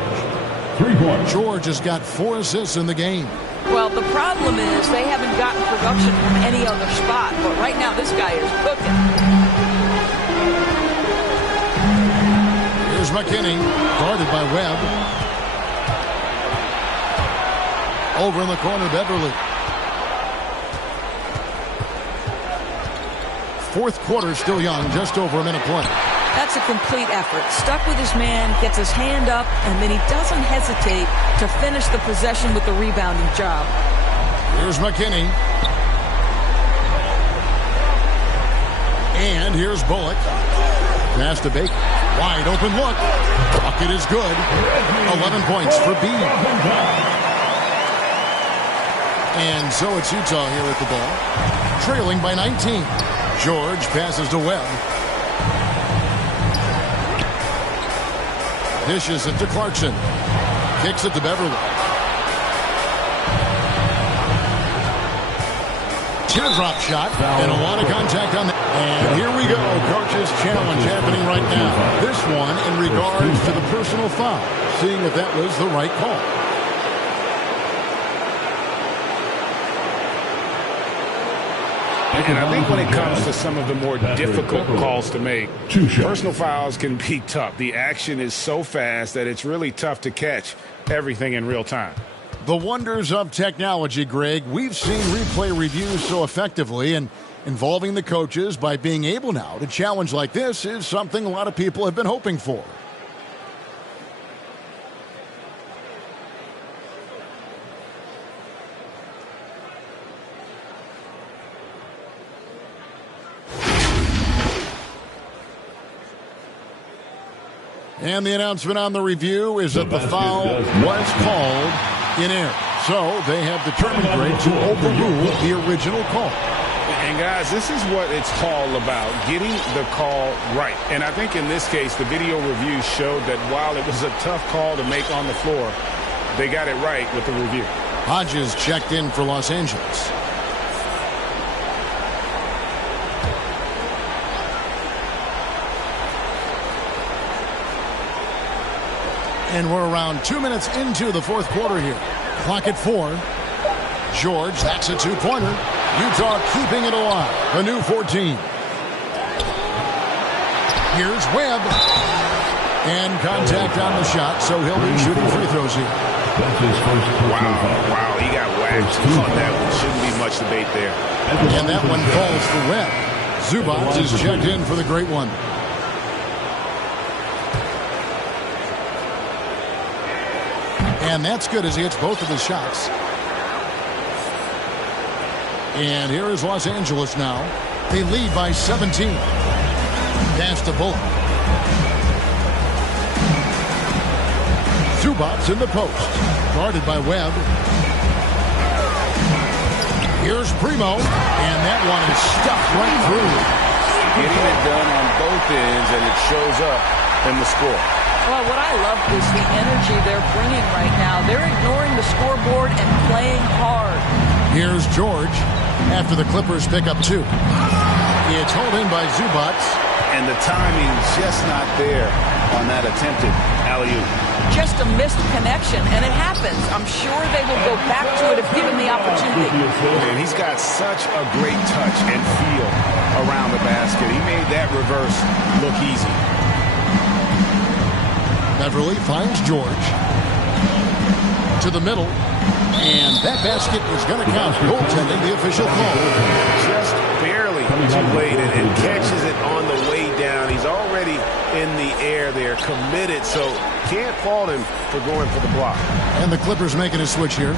George has got 4 assists in the game. Well, the problem is they haven't gotten production from any other spot. But right now, this guy is cooking. Here's McKinney, guarded by Webb. Over in the corner, Beverley. Fourth quarter still young, just over a minute play. That's a complete effort. Stuck with his man, gets his hand up, and then he doesn't hesitate to finish the possession with the rebounding job. Here's McKinney. And here's Bullock. Pass to Baker. Wide open look. Bucket is good. 11 points for B. And so it's Utah here at the ball. Trailing by 19. George passes to Webb. Dishes it to Clarkson. Kicks it to Beverley. Teardrop shot. And a lot of contact on that. And here we go. Coach's challenge happening right now. This one in regards to the personal foul. Seeing if that was the right call. And I think when it comes to some of the more difficult calls to make, personal fouls can be tough. The action is so fast that it's really tough to catch everything in real time. The wonders of technology, Greg. We've seen replay reviews so effectively, and involving the coaches by being able now to challenge like this is something a lot of people have been hoping for. And the announcement on the review is that the foul was called in error. So they have determined, Greg, to overrule the original call. And guys, this is what it's all about, getting the call right. And I think in this case, the video review showed that while it was a tough call to make on the floor, they got it right with the review. Hodges checked in for Los Angeles. And we're around 2 minutes into the fourth quarter here. Clock at 4. George, that's a two-pointer. Utah keeping it alive. A new 14. Here's Webb. And contact on the shot, so he'll be shooting free throws here. Wow, he got whacked on that one. Shouldn't be much debate there. And that one falls for Webb. Zubac is checked in for the great one. And that's good as he hits both of his shots. And here is Los Angeles now. They lead by 17. Pass to Bullock. Zubac's in the post. Guarded by Webb. Here's Primo. And that one is stuffed right through. Getting it done on both ends, and it shows up in the score. Well, what I love is the energy they're bringing right now. They're ignoring the scoreboard and playing hard. Here's George after the Clippers pick up 2. It's hauled in by Zubac. And the timing just not there on that attempted alley-oop. Just a missed connection, and it happens. I'm sure they will go back to it if given the opportunity. And he's got such a great touch and feel around the basket. He made that reverse look easy. Beverley finds George to the middle, and that basket is going to count. Goaltending, the official call. Just barely too late, and catches it on the way down. He's already in the air there, committed, so can't fault him for going for the block. And the Clippers making a switch here.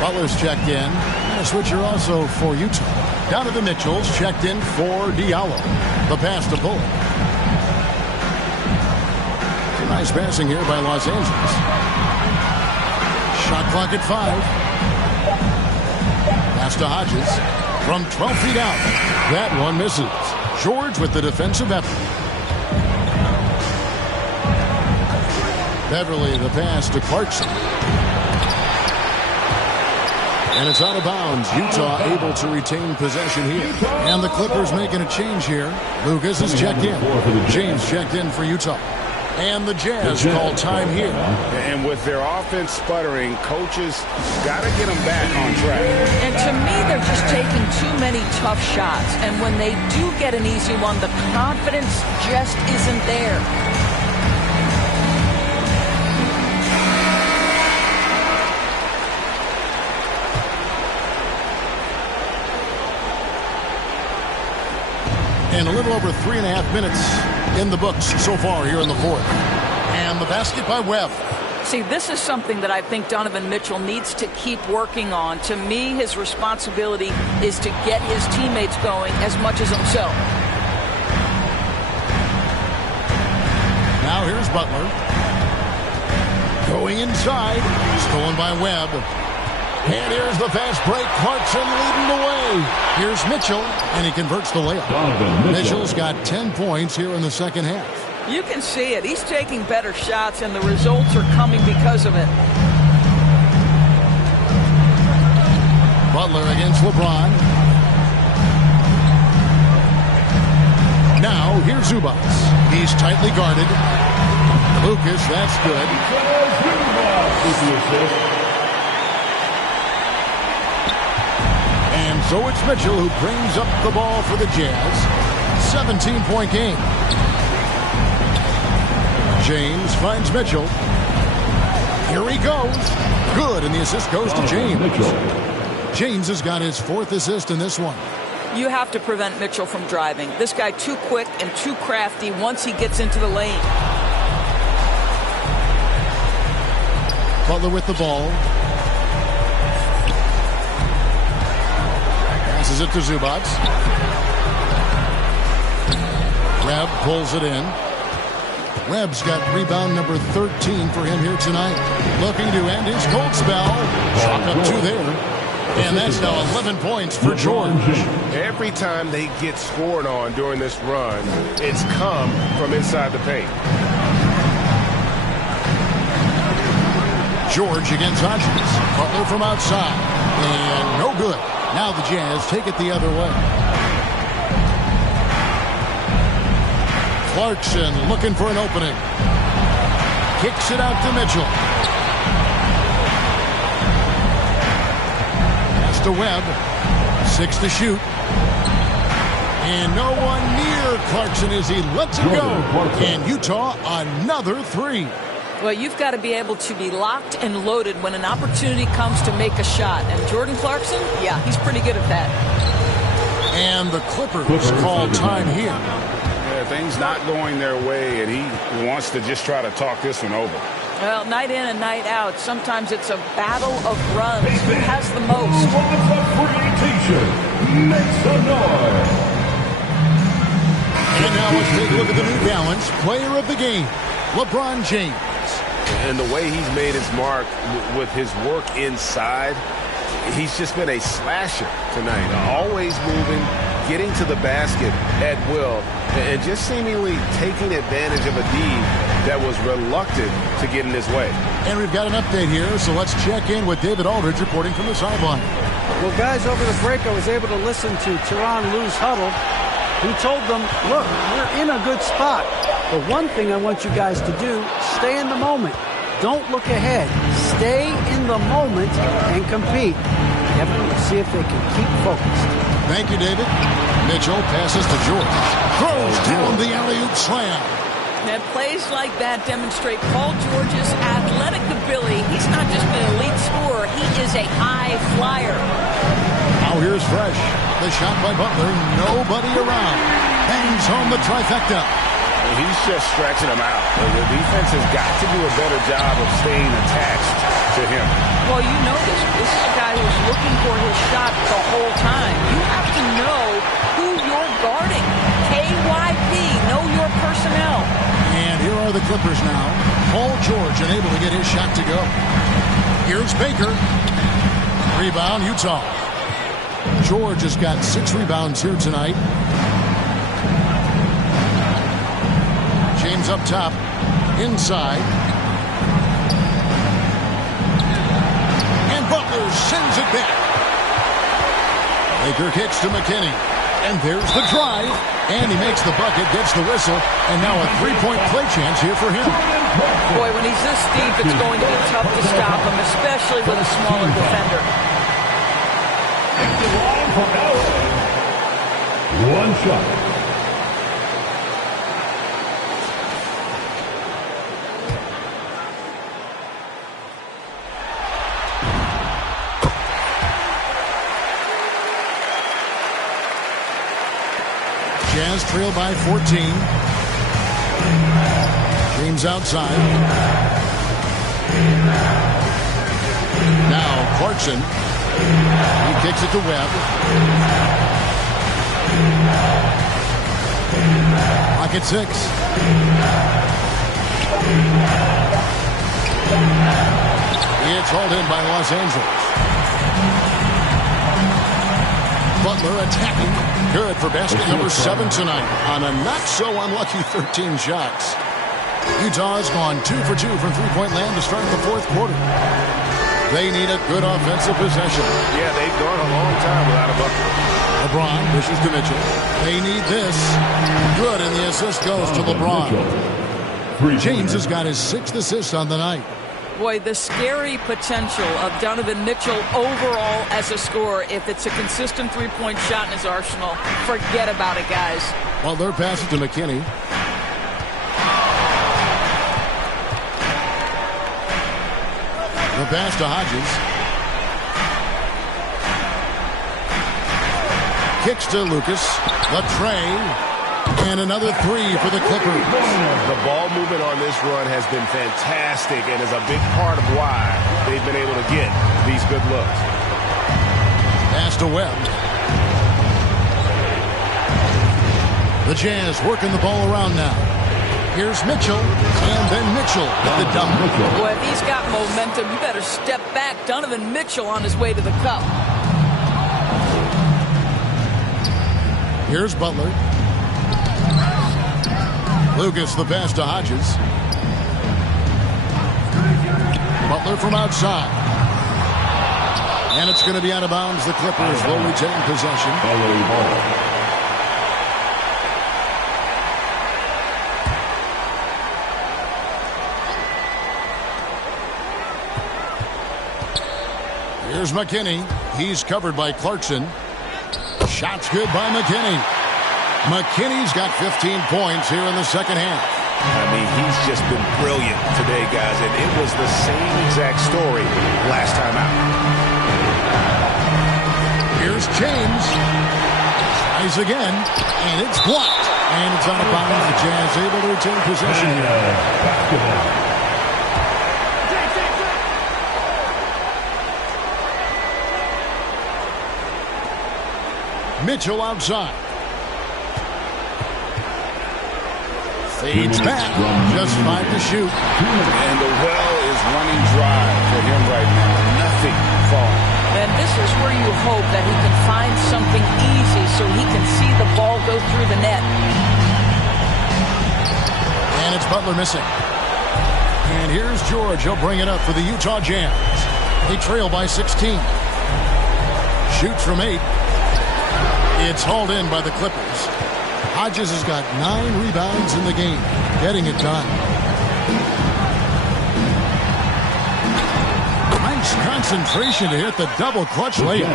Butler's checked in. And a switcher also for Utah. Donovan Mitchell's checked in for Diallo. The pass to Bullock. Nice passing here by Los Angeles. Shot clock at 5. Pass to Hodges from 12 feet out. That one misses. George with the defensive effort. Beverly the pass to Clarkson. And it's out of bounds. Utah able to retain possession here. And the Clippers making a change here. Lucas is checked in. James checked in for Utah. And the Jazz call time here. And with their offense sputtering, coaches got to get them back on track. And to me, they're just taking too many tough shots. And when they do get an easy one, the confidence just isn't there. And a little over 3.5 minutes in the books so far here in the fourth. And the basket by Webb. See, this is something that I think Donovan Mitchell needs to keep working on. To me, his responsibility is to get his teammates going as much as himself. Now here's Butler. Going inside. Stolen by Webb. And here's the fast break. Clarkson leading the way. Here's Mitchell, and he converts the layup. Mitchell's got 10 points here in the second half. You can see it. He's taking better shots, and the results are coming because of it. Butler against LeBron. Now, here's Zubac. He's tightly guarded. Lucas, that's good. And so it's Mitchell who brings up the ball for the Jazz. 17-point game. James finds Mitchell. Here he goes. Good, and the assist goes to James. James has got his 4th assist in this one. You have to prevent Mitchell from driving. This guy too quick and too crafty once he gets into the lane. Butler with the ball. Passes it to Zubac. Webb pulls it in. Webb's got rebound number 13 for him here tonight. Looking to end his cold spell. Chalk up 2 there. And that's now 11 points for George. Every time they get scored on during this run, it's come from inside the paint. George against Hodges. Butler from outside. And no good. Now the Jazz take it the other way. Clarkson looking for an opening. Kicks it out to Mitchell. Pass to Webb. 6 to shoot. And no one near Clarkson as he lets it go. And Utah another 3. Well, you've got to be able to be locked and loaded when an opportunity comes to make a shot. And Jordan Clarkson, yeah, he's pretty good at that. And the Clippers call time here. Yeah, things not going their way, and he wants to just try to talk this one over. Well, night in and night out, sometimes it's a battle of runs. Who has the most? And now let's take a look at the New Balance player of the game, LeBron James. And the way he's made his mark with his work inside, he's just been a slasher tonight. Always moving, getting to the basket at will, and just seemingly taking advantage of a D that was reluctant to get in his way. And we've got an update here, so let's check in with David Aldridge reporting from the sideline. Well, guys, over the break, I was able to listen to Tyronn Lue's huddle. He told them, look, we're in a good spot. But one thing I want you guys to do, stay in the moment. Don't look ahead. Stay in the moment and compete. Kevin, let's see if they can keep focused. Thank you, David. Mitchell passes to George. Throws down the alley-oop slam. And plays like that demonstrate Paul George's athletic ability. He's not just an elite scorer. He is a high flyer. Now here's Fresh. The shot by Butler. Nobody around. Hangs home the trifecta. He's just stretching him out. The defense has got to do a better job of staying attached to him. Well, you know this. This is a guy who's looking for his shot the whole time. You have to know who you're guarding. KYP, know your personnel. And here are the Clippers now. Paul George unable to get his shot to go. Here's Baker. Rebound, Utah. George has got 6 rebounds here tonight. James up top. Inside. And Butler sends it back. Baker kicks to McKinney. And there's the drive. And he makes the bucket, gets the whistle. And now a 3-point play chance here for him. Boy, when he's this deep, it's going to be tough to stop him, especially with a smaller defender. One shot. Jazz trail by 14. James outside. Now Clarkson. He kicks it to Webb. Pocket 6. It's hauled in by Los Angeles. Butler attacking. Good for basket number 7 tonight on a not-so-unlucky 13 shots. Utah has gone 2 for 2 from three-point land to start the fourth quarter. They need a good offensive possession. Yeah, they've gone a long time without a bucket. LeBron pushes to Mitchell. They need this. Good, and the assist goes to LeBron. James has got his 6th assist on the night. Boy, the scary potential of Donovan Mitchell overall as a scorer. If it's a consistent three-point shot in his arsenal, forget about it, guys. Well, they're passing to McKinney. The pass to Hodges. Kicks to Lucas. The tray. And another 3 for the Clippers. The ball movement on this run has been fantastic and is a big part of why they've been able to get these good looks. Pass to Webb. The Jazz working the ball around now. Here's Mitchell, and then Mitchell with the dunk. Boy, if he's got momentum, you better step back. Donovan Mitchell on his way to the cup. Here's Butler. Lucas, the pass to Hodges. Butler from outside. And it's going to be out of bounds. The Clippers will retain possession. Here's McKinney. He's covered by Clarkson. Shot's good by McKinney. McKinney's got 15 points here in the second half. I mean, he's just been brilliant today, guys, and it was the same exact story last time out. Here's James. Tries again, and it's blocked. And it's out of bounds. The Jazz able to retain possession here. Mitchell outside. Fades back. Just 5 to shoot. And the well is running dry for him right now. Nothing falling. And this is where you hope that he can find something easy so he can see the ball go through the net. And it's Butler missing. And here's George. He'll bring it up for the Utah Jazz. They trail by 16. Shoots from 8. It's hauled in by the Clippers. Hodges has got 9 rebounds in the game, getting it done. Nice concentration to hit the double clutch layup.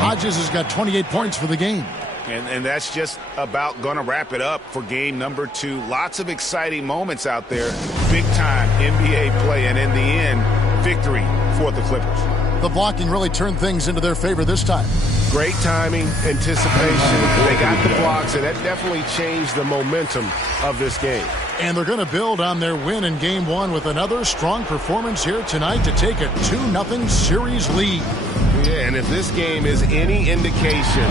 Hodges has got 28 points for the game. And that's just about going to wrap it up for game number 2. Lots of exciting moments out there. Big-time NBA play, and in the end, victory for the Clippers. The blocking really turned things into their favor this time. Great timing, anticipation. They got the blocks, and that definitely changed the momentum of this game. And they're going to build on their win in Game 1 with another strong performance here tonight to take a 2-0 series lead. Yeah, and if this game is any indication,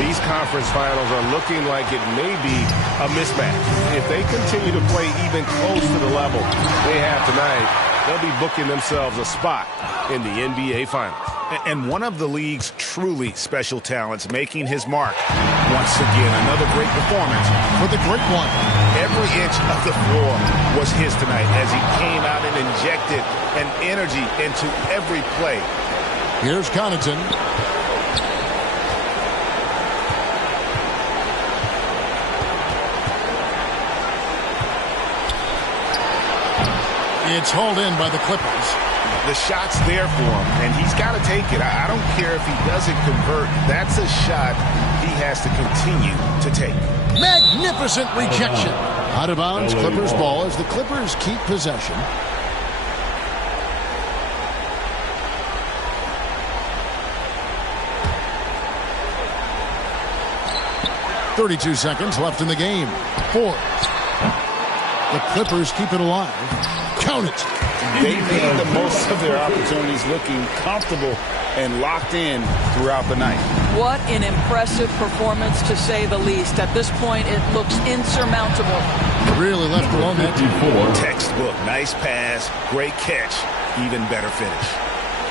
these conference finals are looking like it may be a mismatch. If they continue to play even close to the level they have tonight, they'll be booking themselves a spot in the NBA Finals. And one of the league's truly special talents making his mark. Once again, another great performance for the great one. Every inch of the floor was his tonight as he came out and injected an energy into every play. Here's Connaughton. It's hauled in by the Clippers. The shot's there for him, and he's got to take it. I don't care if he doesn't convert. That's a shot he has to continue to take. Magnificent rejection. Out of bounds, Clippers ball as the Clippers keep possession. .32 seconds left in the game. 4. The Clippers keep it alive. Count it. They made the most of their opportunities, looking comfortable and locked in throughout the night. What an impressive performance, to say the least. At this point, it looks insurmountable. Really left alone that 54. Textbook. Nice pass. Great catch. Even better finish.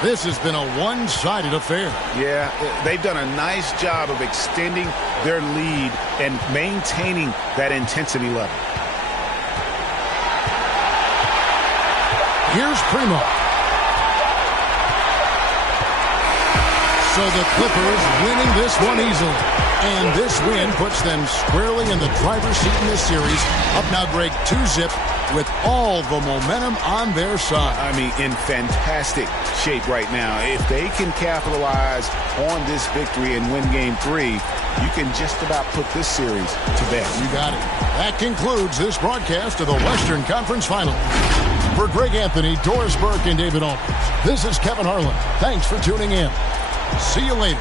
This has been a one-sided affair. Yeah, they've done a nice job of extending their lead and maintaining that intensity level. Here's Primo. So the Clippers winning this one easily. And this win puts them squarely in the driver's seat in this series. Up now, Greg, 2-zip with all the momentum on their side. I mean, in fantastic shape right now. If they can capitalize on this victory and win Game 3, you can just about put this series to bed. You got it. That concludes this broadcast of the Western Conference Finals. For Greg Anthony, Doris Burke, and David Aldridge, this is Kevin Harlan. Thanks for tuning in. See you later.